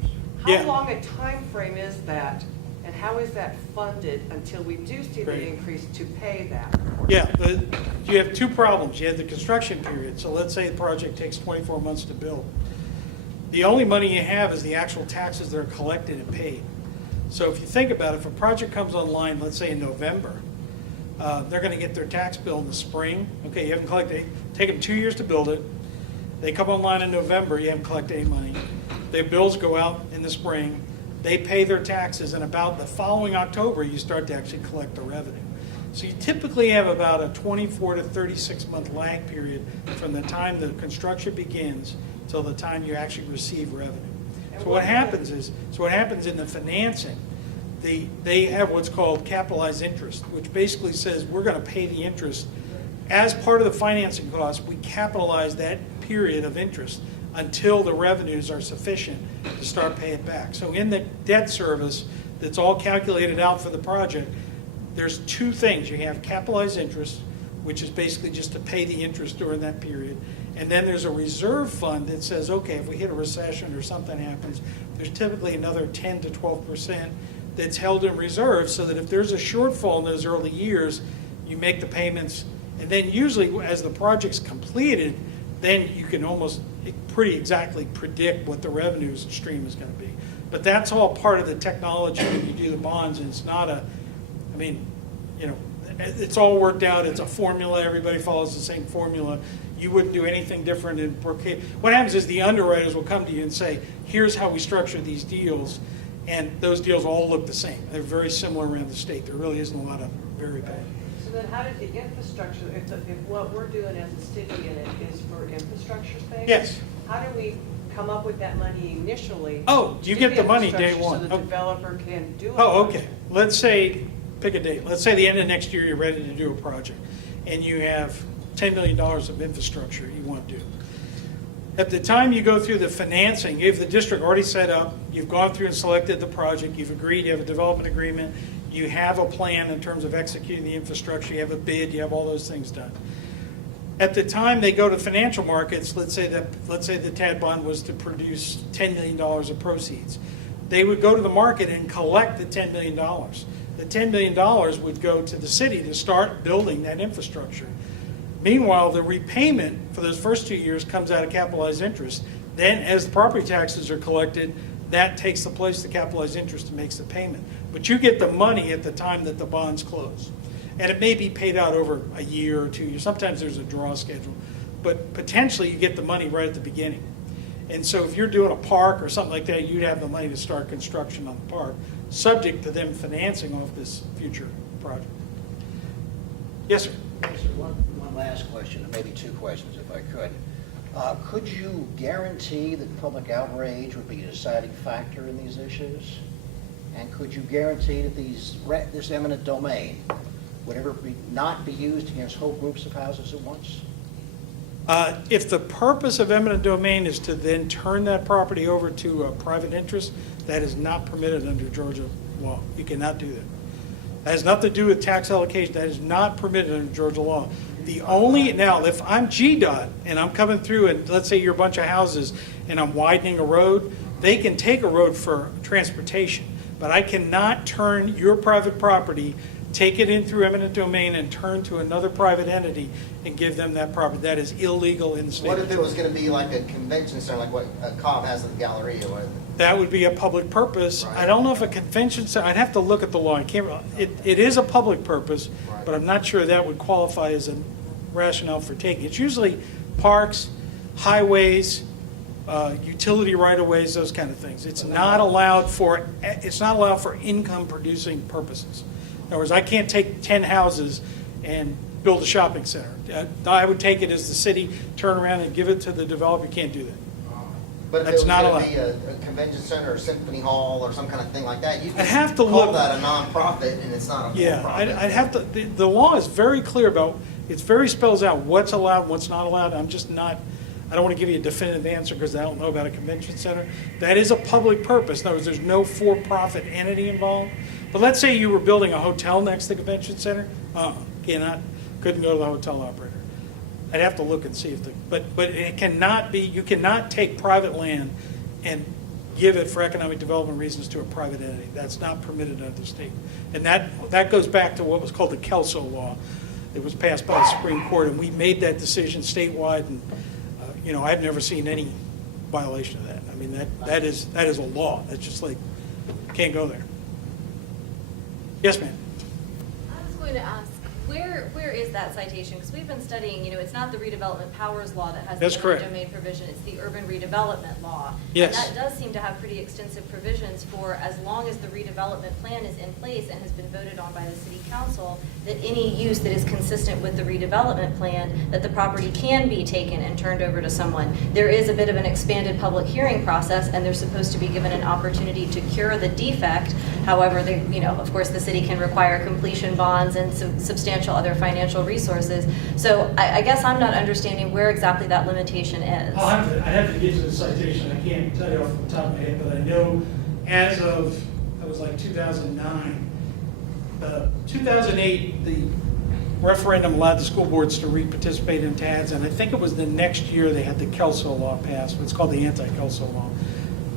Yeah. How long a time frame is that, and how is that funded until we do see the Great. increase to pay that? Yeah, but you have two problems. You have the construction period. So let's say the project takes 24 months to build. The only money you have is the actual taxes that are collected and paid. So if you think about it, if a project comes online, let's say in November, they're going to get their tax bill in the spring. Okay, you haven't collected, take them 2 years to build it. They come online in November, you haven't collected any money. Their bills go out in the spring. They pay their taxes, and about the following October, you start to actually collect the revenue. So you typically have about a 24 to 36 month lag period from the time the construction begins till the time you actually receive revenue. So what happens in the financing, they have what's called capitalized interest, which basically says we're going to pay the interest. As part of the financing cost, we capitalize that period of interest until the revenues are sufficient to start paying it back. So in the debt service that's all calculated out for the project, there's two things. You have capitalized interest, which is basically just to pay the interest during that period. And then there's a reserve fund that says, okay, if we hit a recession or something happens, there's typically another 10 to 12% that's held in reserve, so that if there's a shortfall in those early years, you make the payments. And then usually as the project's completed, then you can almost pretty exactly predict what the revenue stream is going to be. But that's all part of the technology when you do the bonds, and it's not it's all worked out. It's a formula. Everybody follows the same formula. You wouldn't do anything different in Brookhaven. What happens is the underwriters will come to you and say, here's how we structure these deals, and those deals all look the same. They're very similar around the state. There really isn't a lot of variability. So then how did the infrastructure, if what we're doing as a city in it is for infrastructure things? Yes. How do we come up with that money initially? Oh, you to get the money day infrastructure one. So the developer can do it? Oh, okay. Let's say, pick a date. Let's say the end of next year you're ready to do a project, and you have $10 million of infrastructure you want to do. At the time you go through the financing, if the district already set up, you've gone through and selected the project, you've agreed, you have a development agreement, you have a plan in terms of executing the infrastructure, you have a bid, you have all those things done. At the time they go to financial markets, let's say the TAD bond was to produce $10 million of proceeds. They would go to the market and collect the $10 million. The $10 million would go to the city to start building that infrastructure. Meanwhile, the repayment for those first 2 years comes out of capitalized interest. Then as the property taxes are collected, that takes the place of capitalized interest and makes the payment. But you get the money at the time that the bonds close. And it may be paid out over a year or 2 years. Sometimes there's a draw schedule. But potentially you get the money right at the beginning. And so if you're doing a park or something like that, you'd have the money to start construction on the park, subject to them financing off this future project. Yes, sir. Yes, sir. One last question, and maybe two questions if I could. Could you guarantee that public outrage would be a deciding factor in these issues? And could you guarantee that this eminent domain would ever not be used against whole groups of houses at once? If the purpose of eminent domain is to then turn that property over to a private interest, that is not permitted under Georgia law. You cannot do that. That has nothing to do with tax allocation. That is not permitted under Georgia law. Now, if I'm GDOT and I'm coming through and let's say you're a bunch of houses and I'm widening a road, they can take a road for transportation, but I cannot turn your private property, take it in through eminent domain and turn to another private entity and give them that property. That is illegal in the state. What if it was going to be like a convention center, like what Cobb has at the Galleria? That would be a public purpose. Right. I don't know if a convention center, I'd have to look at the law. It is a public purpose, Right. but I'm not sure that would qualify as a rationale for taking. It's usually parks, highways, utility right-of-ways, those kind of things. It's not allowed for income-producing purposes. In other words, I can't take 10 houses and build a shopping center. I would take it as the city, turn around and give it to the developer. You can't do that. But if That's it was not going to allowed. be a convention center or symphony hall or some kind of thing like that, you I could have to call look. that a nonprofit and it's not a Yeah, for-profit. I'd have to, the law is very clear about, it's very spells out what's allowed and what's not allowed. I'm just not, I don't want to give you a definitive answer because I don't know about a convention center. That is a public purpose. In other words, there's no for-profit entity involved. But let's say you were building a hotel next to the convention center. Couldn't go to the hotel operator. I'd have to look and see if but it cannot be, you cannot take private land and give it for economic development reasons to a private entity. That's not permitted under the state. And that goes back to what was called the Kelso law. It was passed by the Supreme Court, and we made that decision statewide, and I've never seen any violation of that. I mean, that is a law. That's just like, can't go there. Yes, ma'am. I was going to ask, where is that citation? Because we've been studying, it's not the redevelopment powers law that has That's the correct. domain provision, it's the urban redevelopment law. Yes. And that does seem to have pretty extensive provisions for as long as the redevelopment plan is in place and has been voted on by the city council, that any use that is consistent with the redevelopment plan, that the property can be taken and turned over to someone. There is a bit of an expanded public hearing process, and they're supposed to be given an opportunity to cure the defect. However, of course, the city can require completion bonds and substantial other financial resources. So I guess I'm not understanding where exactly that limitation is. I'd have to get to the citation. I can't tell you off the top of my head, but I know as of, that was like 2009. 2008, the referendum allowed the school boards to re-participate in TADs, and I think it was the next year they had the Kelso law passed. It's called the anti-Kelso law.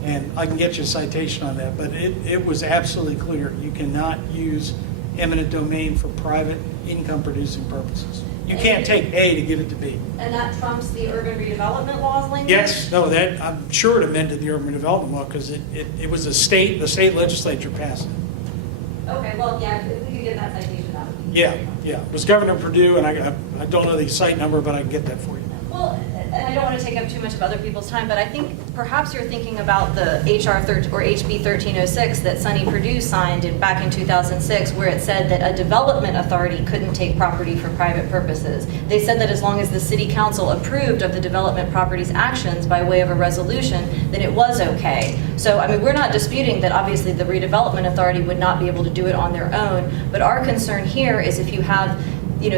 And I can get you a citation on that, but it was absolutely clear. You cannot use eminent domain for private income-producing purposes. You can't take A to give it to B. And that trumps the urban redevelopment laws language? Yes, no, that, I'm sure it amended the urban development law because it was the state legislature passed it. Okay, well, yeah, if we could get that citation, that would be Yeah, it was Governor Perdue, and I don't know the site number, but I can get that for you. Well, and I don't want to take up too much of other people's time, but I think perhaps you're thinking about the HB 1306 that Sonny Perdue signed back in 2006, where it said that a development authority couldn't take property for private purposes. They said that as long as the city council approved of the development property's actions by way of a resolution, then it was okay. So, I mean, we're not disputing that obviously the redevelopment authority would not be able to do it on their own, but our concern here is if you have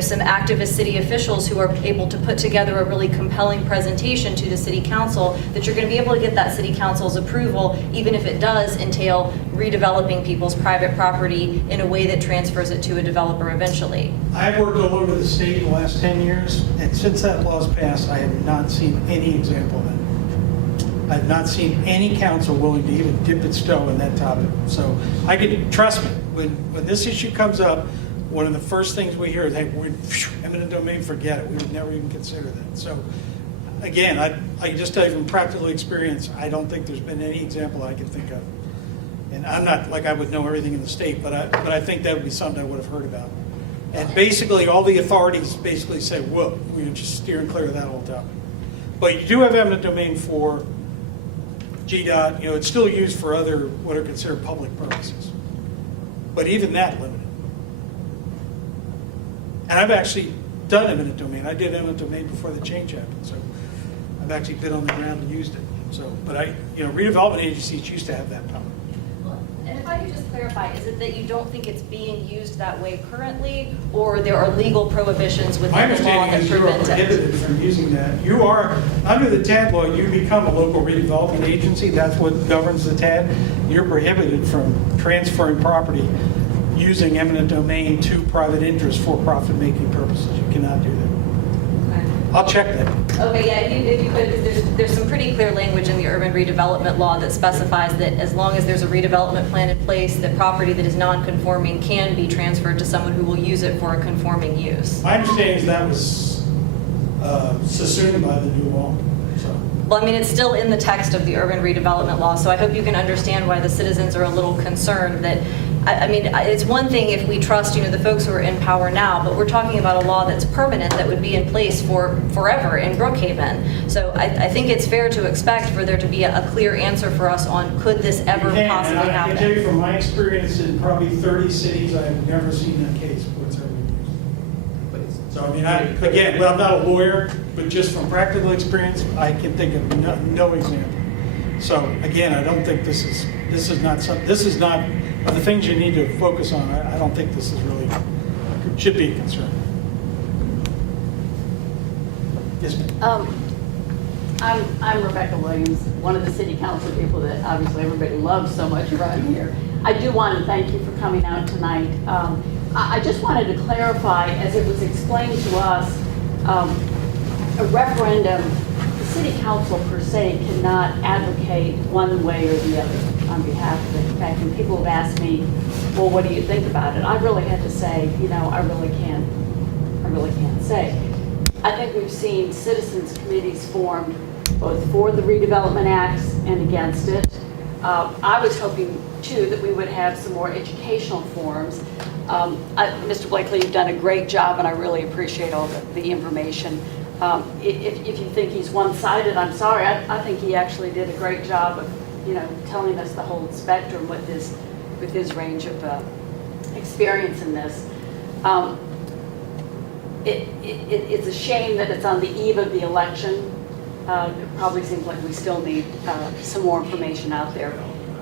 some activist city officials who are able to put together a really compelling presentation to the city council, that you're going to be able to get that city council's approval, even if it does entail redeveloping people's private property in a way that transfers it to a developer eventually. I've worked all over the state in the last 10 years, and since that law's passed, I have not seen any example of it. I've not seen any council willing to even dip its toe in that topic. So I could, trust me, when this issue comes up, one of the first things we hear is, hey, we're eminent domain, forget it. We would never even consider that. So again, I can just tell you from practical experience, I don't think there's been any example I can think of. And I'm not like I would know everything in the state, but I think that would be something I would have heard about. And basically, all the authorities basically say, whoa, we're just steering clear of that whole topic. But you do have eminent domain for GDOT. It's still used for other what are considered public purposes. But even that limited. And I've actually done eminent domain. I did eminent domain before the change happened. So I've actually been on the ground and used it. So, but redevelopment agencies used to have that power. And if I could just clarify, is it that you don't think it's being used that way currently, or there are legal prohibitions within My the law understanding that is you are prevent it? prohibited from using that. You are, under the TAD law, you become a local redevelopment agency. That's what governs the TAD. You're prohibited from transferring property using eminent domain to private interests for profit-making purposes. You cannot do that. I'll check that. Okay, yeah, if you could, because there's some pretty clear language in the urban redevelopment law that specifies that as long as there's a redevelopment plan in place, that property that is non-conforming can be transferred to someone who will use it for a conforming use. My understanding is that was subsumed by the new law. So. Well, I mean, it's still in the text of the urban redevelopment law, so I hope you can understand why the citizens are a little concerned that, I mean, it's one thing if we trust, the folks who are in power now, but we're talking about a law that's permanent that would be in place for forever in Brookhaven. So I think it's fair to expect for there to be a clear answer for us on could this ever possibly I happen. can tell you from my experience in probably 30 cities, I have never seen that case whatsoever. So, I mean, I'm not a lawyer, but just from practical experience, I can think of no example. So, again, I don't think this is not of the things you need to focus on. I don't think this is really, should be a concern. Yes, ma'am. I'm Rebecca Williams, one of the city council people that obviously everybody loves so much around here. I do want to thank you for coming out tonight. I just wanted to clarify, as it was explained to us, a referendum, the city council per se cannot advocate one way or the other on behalf of it. In fact, when people have asked me, well, what do you think about it? I really had to say, I really can't say. I think we've seen citizens committees formed both for the redevelopment acts and against it. I was hoping too that we would have some more educational forums. Mr. Blakely, you've done a great job, and I really appreciate all the information. If you think he's one-sided, I'm sorry. I think he actually did a great job of, telling us the whole spectrum with his range of experience in this. It's a shame that it's on the eve of the election. It probably seems like we still need some more information out there.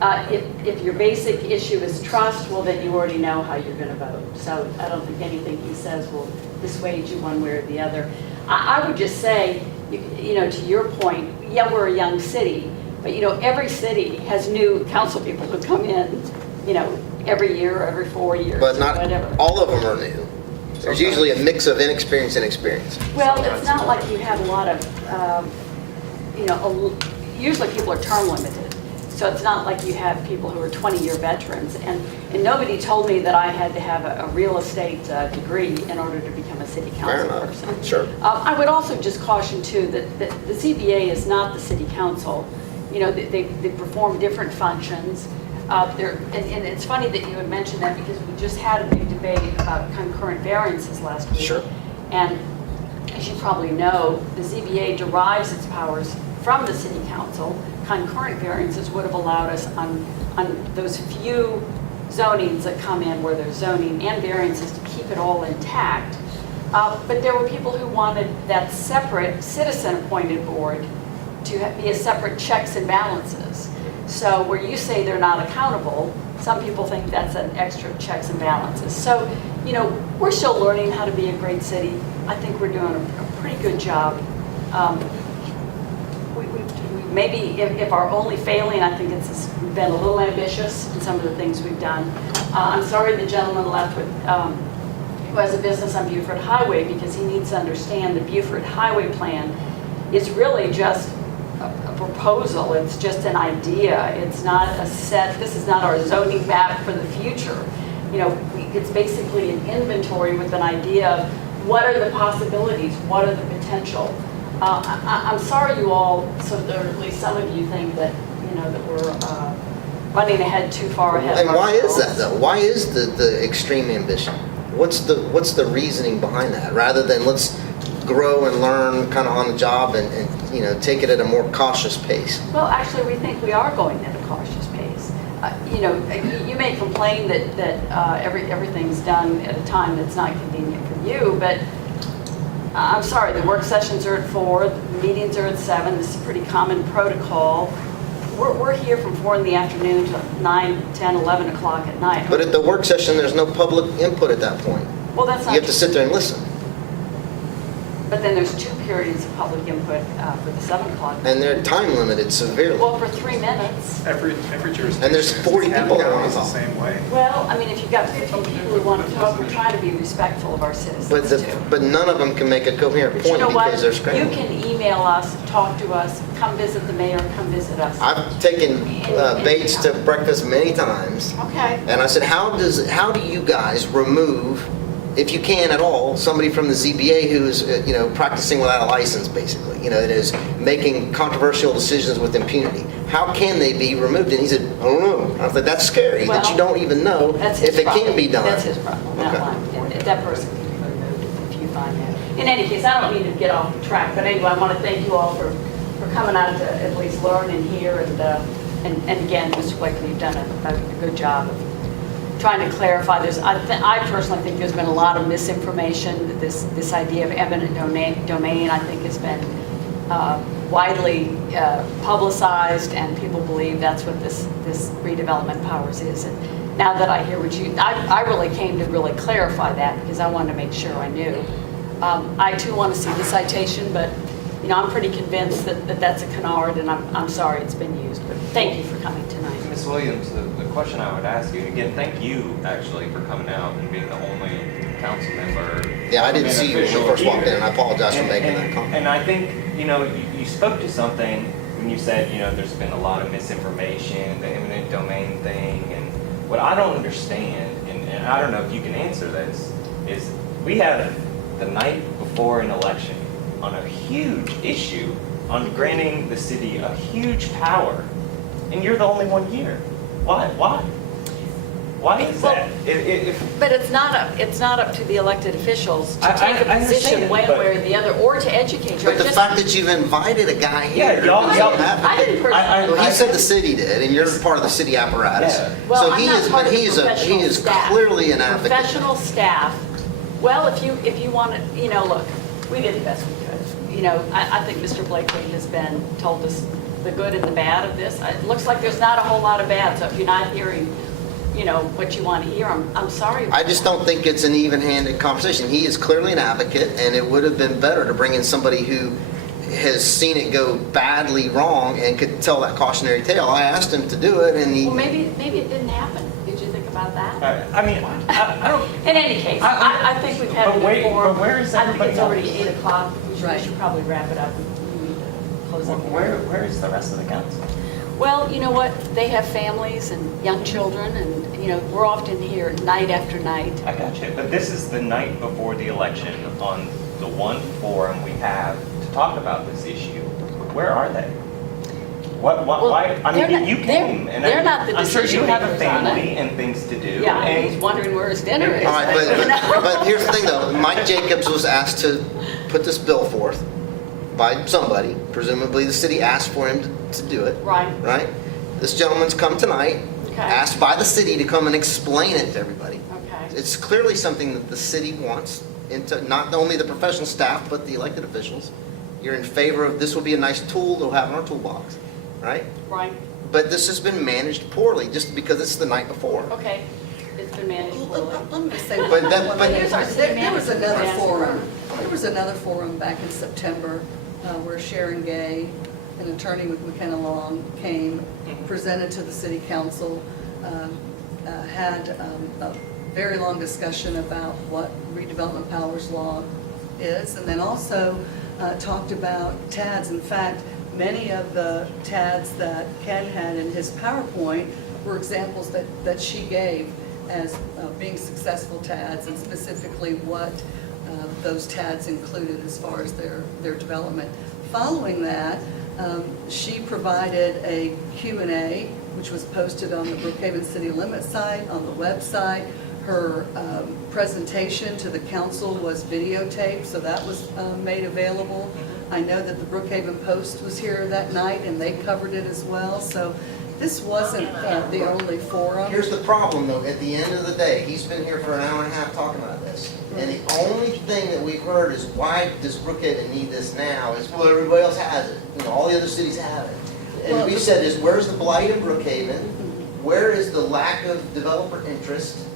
If your basic issue is trust, well, then you already know how you're going to vote. So I don't think anything he says will dissuade you one way or the other. I would just say, to your point, yeah, we're a young city, but every city has new council people who come in, every year or every 4 years. But not whatever. all of them are new. There's usually a mix of inexperience and experience. Well, it's not like you have a lot of, usually people are term limited. So it's not like you have people who are 20-year veterans. And nobody told me that I had to have a real estate degree in order to become a city council person. Sure. I would also just caution, too, that the CBA is not the city council. They perform different functions. And it's funny that you had mentioned that because we just had a big debate about concurrent variances last week. Sure. And as you probably know, the ZBA derives its powers from the city council. Concurrent variances would have allowed us on those few zonings that come in where there's zoning and variances to keep it all intact. But there were people who wanted that separate citizen-appointed board to be a separate checks and balances. So where you say they're not accountable, Some people think that's an extra checks and balances. So, we're still learning how to be a great city. I think we're doing a pretty good job. Maybe if our only failing, I think it's we've been a little ambitious in some of the things we've done. I'm sorry the gentleman left with, who has a business on Beaufort Highway, because he needs to understand the Beaufort Highway plan is really just a proposal. It's just an idea. It's not a set, this is not our zoning map for the future. It's basically an inventory with an idea of what are the possibilities, what are the potential. I'm sorry you all, or at least some of you think that, that we're running ahead too far ahead. And why is that though? Why is the extreme ambition? What's the reasoning behind that? Rather than let's grow and learn kind of on the job and take it at a more cautious pace. Well, actually, we think we are going at a cautious pace. You may complain that everything's done at a time that's not convenient for you, but I'm sorry, the work sessions are at 4, the meetings are at 7. This is a pretty common protocol. We're here from 4 in the afternoon to 9, 10, 11 o'clock at night. But at the work session, there's no public input at that point. Well, that's not You have to sit there and listen. But then there's 2 periods of public input for the 7 o'clock. And they're time limited severely. Well, for 3 minutes. Every jurisdiction. And there's 40 people that want to the talk. same way. Well, I mean, if you've got 15 people who want to talk, we're trying to be respectful of our citizens too. But none of them can make a coherent But you point know what? because they're You scrambling. can email us, talk to us, come visit the mayor, come visit us. I've taken Bates to breakfast many times. Okay. And I said, how do you guys remove, if you can at all, somebody from the ZBA who's practicing without a license, basically, that is making controversial decisions with impunity? How can they be removed? And he said, I don't know. I was like, that's scary that you don't even know if it can be done. That's his problem, that line. And that person can be removed if you find that. In any case, I don't mean to get off the track, but anyway, I want to thank you all for coming out to at least learn and hear. And again, Mr. Blakely, you've done a good job of trying to clarify this. I personally think there's been a lot of misinformation. This idea of eminent domain, I think, has been widely publicized, and people believe that's what this redevelopment powers is. And now that I hear what I really came to really clarify that because I wanted to make sure I knew. I too want to see the citation, but I'm pretty convinced that that's a canard, and I'm sorry it's been used. But thank you for coming tonight. Ms. Williams, the question I would ask you, again, thank you actually for coming out and being the only council member. Yeah, I didn't see you when you first walked in, and I apologize for making that comment. And I think, you spoke to something when you said, there's been a lot of misinformation, the eminent domain thing, and what I don't understand, and I don't know if you can answer this, is we have the night before an election on a huge issue on granting the city a huge power, and you're the only one here. Why? Why is that? But it's not up to the elected officials to take a I position understand, one but- way or the other, or to educate you. But the fact that you've invited a guy here. Yeah, y'all- I didn't personally. Well, he said the city did, and you're part of the city apparatus. Yeah. Well, So I'm he not is, part but of he the is professional staff. clearly an advocate. Professional staff. Well, if you want to, look, we did the best we could. I think Mr. Blakely has told us the good and the bad of this. It looks like there's not a whole lot of bad. So if you're not hearing, what you want to hear, I'm sorry. I just don't think it's an even-handed conversation. He is clearly an advocate, and it would have been better to bring in somebody who has seen it go badly wrong and could tell that cautionary tale. I asked him to do it, and he. Well, maybe it didn't happen. Did you think about that? I don't. In any case, I think we've had But an wait, informed. but where is I think it's everybody already else? 8 o'clock. We should probably wrap it up. We need to close up. Where is the rest of the council? Well, you know what? They have families and young children, and we're often here night after night. I got you. But this is the night before the election on the one forum we have to talk about this issue. Where are they? Why? I mean, you came, and they're not the I'm sure you have a decision-makers on it. family and things to do. Yeah, and he's wondering where his dinner is. All right, but here's the thing, though. Mike Jacobs was asked to put this bill forth by somebody. Presumably, the city asked for him to do it. Right. Right? This gentleman's come tonight, Okay. asked by the city to come and explain it to everybody. Okay. It's clearly something that the city wants, into not only the professional staff, but the elected officials. You're in favor of, this will be a nice tool to have in our toolbox, right? Right. but this has been managed poorly, just because it's the night before. Okay, it's been managed poorly. Let me say But that- but- Here's our city there was manager, another Nancy forum. Burke. There was another forum back in September where Sharon Gay, an attorney with McKenna Long, came, presented to the city council, had a very long discussion about what redevelopment powers law is, and then also talked about TADs. In fact, many of the TADs that Ken had in his PowerPoint were examples that she gave as being successful TADs, and specifically what those TADs included as far as their development. Following that, she provided a Q&A, which was posted on the Brookhaven City Limits site, on the website. Her presentation to the council was videotaped, so that was made available. I know that the Brookhaven Post was here that night, and they covered it as well. So this wasn't the only forum. Here's the problem, though. At the end of the day, he's been here for an hour and a half talking about this. And the only thing that we've heard is, why does Brookhaven need this now? Is, well, everybody else has it. You know, all the other cities have it. And Well, we said is, where's the blight in Brookhaven? Where is the lack of developer interest?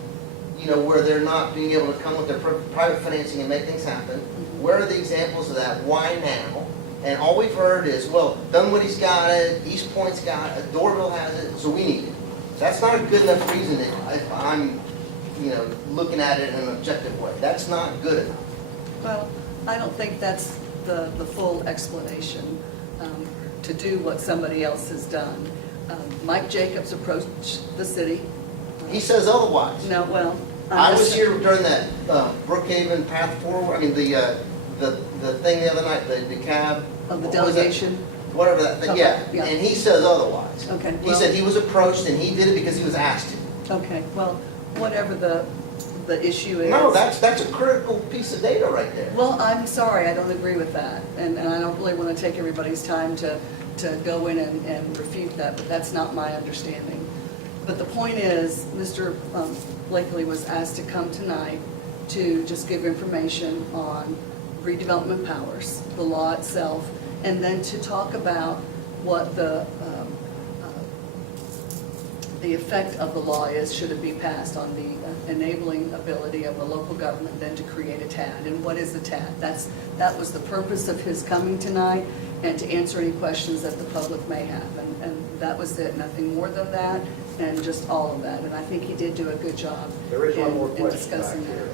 You know, where they're not being able to come with their private financing and make things happen. Where are the examples of that? Why now? And all we've heard is, well, Dunwoody's got it, East Point's got it, Doraville has it, so we need it. That's not a good enough reason if I'm, you know, looking at it in an objective way. That's not good enough. Well, I don't think that's the full explanation to do what somebody else has done. Mike Jacobs approached the city. He says otherwise. No, well. I was here during that Brookhaven Path Forward, I mean, the thing the other night, the cab. Of the what was that? delegation? Whatever that thing, Okay, yeah. yeah. And he says otherwise. Okay, He well- said he was approached and he did it because he was asked to. Okay, well, whatever the issue is. No, that's a critical piece of data right there. Well, I'm sorry, I don't agree with that, and I don't really want to take everybody's time to go in and refute that, but that's not my understanding. But the point is, Mr. Blakely was asked to come tonight to just give information on redevelopment powers, the law itself, and then to talk about what the effect of the law is, should it be passed, on the enabling ability of a local government then to create a TAD. And what is a TAD? That was the purpose of his coming tonight, and to answer any questions that the public may have. And that was it, nothing more than that, and just all of that. And I think he did do a good job There is one more in question discussing back that.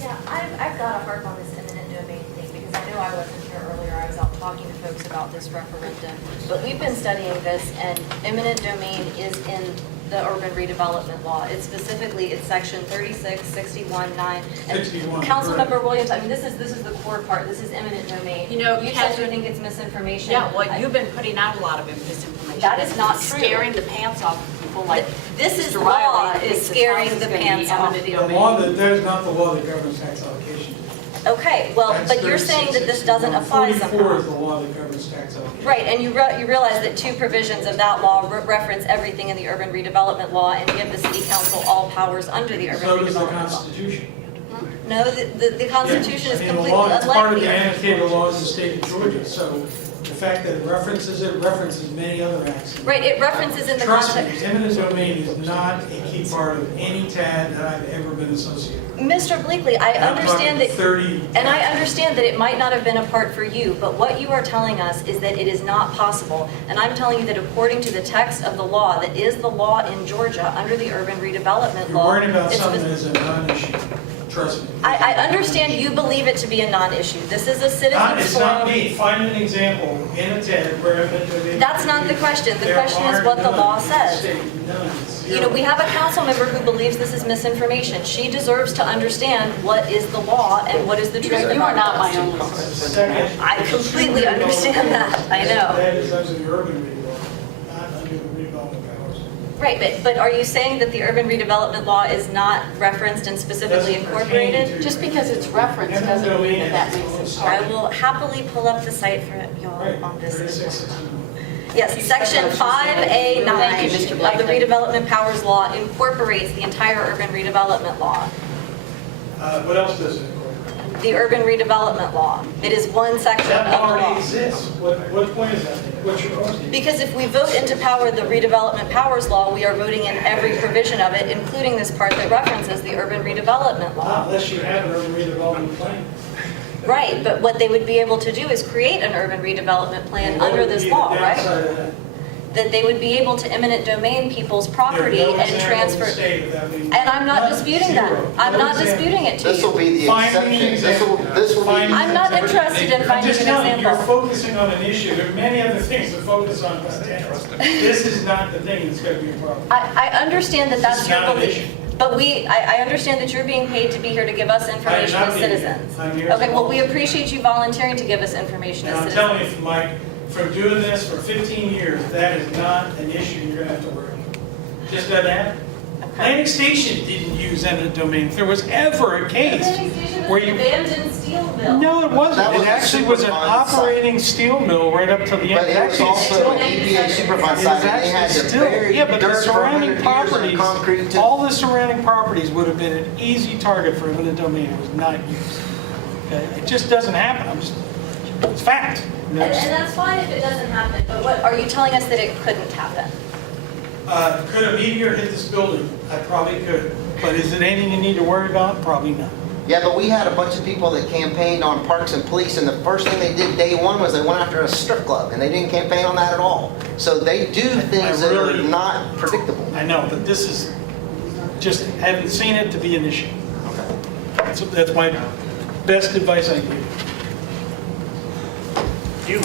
Yeah, I've got to harp on this eminent domain thing, because I know I wasn't here earlier, I was out talking to folks about this referendum, but we've been studying this, and eminent domain is in the urban redevelopment law. It's specifically, it's section 36, 61, 9. And 61, Councilmember correct. Williams, I mean, this is the core part, this is eminent domain. You know, You said Catherine- you think it's misinformation. Yeah, well, you've been putting out a lot of misinformation. That is not true. Scaring the pants off of people like This is Mr. law Riley is thinks this scaring house the is gonna be pants off. eminent The domain. law that is not the law that governs tax allocation. Okay, well, That's but you're saying that this doesn't 36, apply 44 somehow. is the law that governs tax allocation. Right, and you realize that two provisions of that law reference everything in the urban redevelopment law and give the city council all powers under the urban So does the redevelopment law. Constitution. No, the Constitution is I mean, the completely law, it's part of unlike the the annotated laws of the state of Georgia, so the fact that it references many other acts. Right, it references in the Trust me, context. eminent domain is not a key part of any TAD that I've ever been associated with. Mr. Bleakley, I I'm understand talking that, 30. and I understand that it might not have been a part for you, but what you are telling us is that it is not possible. And I'm telling you that according to the text of the law, that is the law in Georgia under the urban redevelopment You're law. worrying about it's something the- that is a non-issue, trust me. I understand you believe it to be a non-issue. This is a citizens It's not forum. me. Find an example in a TAD where eminent domain. That's not the question. The There question is are what the none law in the says. state. None. It's You know, we have a council member who believes this is misinformation. She deserves to understand what is the law and what is the truth Because you about are not my it. only Second, I completely understand that. I know. That is under the urban redevelopment, not under the redevelopment powers. Right, but are you saying that the urban redevelopment law is not referenced and specifically Doesn't pertain incorporated? to- Just because it's referenced Eminent doesn't mean domain that is makes it all I will happily pull up the site for y'all Right, on this. 3661. Yes, section 5A9 Thank you, Mr. of the Blakely. redevelopment powers law incorporates the entire urban redevelopment law. What else does it incorporate? The urban redevelopment law. It is one section That of the already law. exists. What point is that? What's your question? Because if we vote into power the redevelopment powers law, we are voting in every provision of it, including this part that references the urban redevelopment law. Unless you have an urban redevelopment plan. Right, but what they would be able to do is create an urban redevelopment plan under this law, right? That they would be able to eminent domain people's property and transfer. And I'm not disputing that. I'm not disputing it to you. This will be the exception. This will be. I'm not interested in finding an example. You're focusing on an issue. There are many other things to focus on. This is not the thing that's going to be a problem. I understand that that's It's your not an belief. issue. But I understand that you're being paid to be here to give us information I'm as not being paid. citizens. I'm here as Okay, a well, we appreciate you volunteering to give us information as And I'm citizens. telling you, Mike, from doing this for 15 years, that is not an issue you're going to have to worry about. Just doesn't happen. Atlantic Station didn't use eminent domain. If there was ever a case where you... abandoned steel mill. No, it wasn't. That was It a actually was an Superfund site. operating steel mill right up to the end. But it was Actually, it's also still- an EPA Superfund It is site, and they had actually to still- bury yeah, but the dirt for 100 surrounding years properties, under concrete to. all the surrounding properties would have been an easy target for eminent domain. It was not used. Okay? It just doesn't happen. It's fact. And that's fine if it doesn't happen, but what, are you telling us that it couldn't happen? Could a meteor hit this building? I probably could. But is it anything you need to worry about? Probably not. Yeah, but we had a bunch of people that campaigned on parks and police, and the first thing they did day one was they went after a strip club, and they didn't campaign on that at all. So they do things that are not predictable. I know, but this is, just haven't seen it to be an issue. That's my best advice I can give you.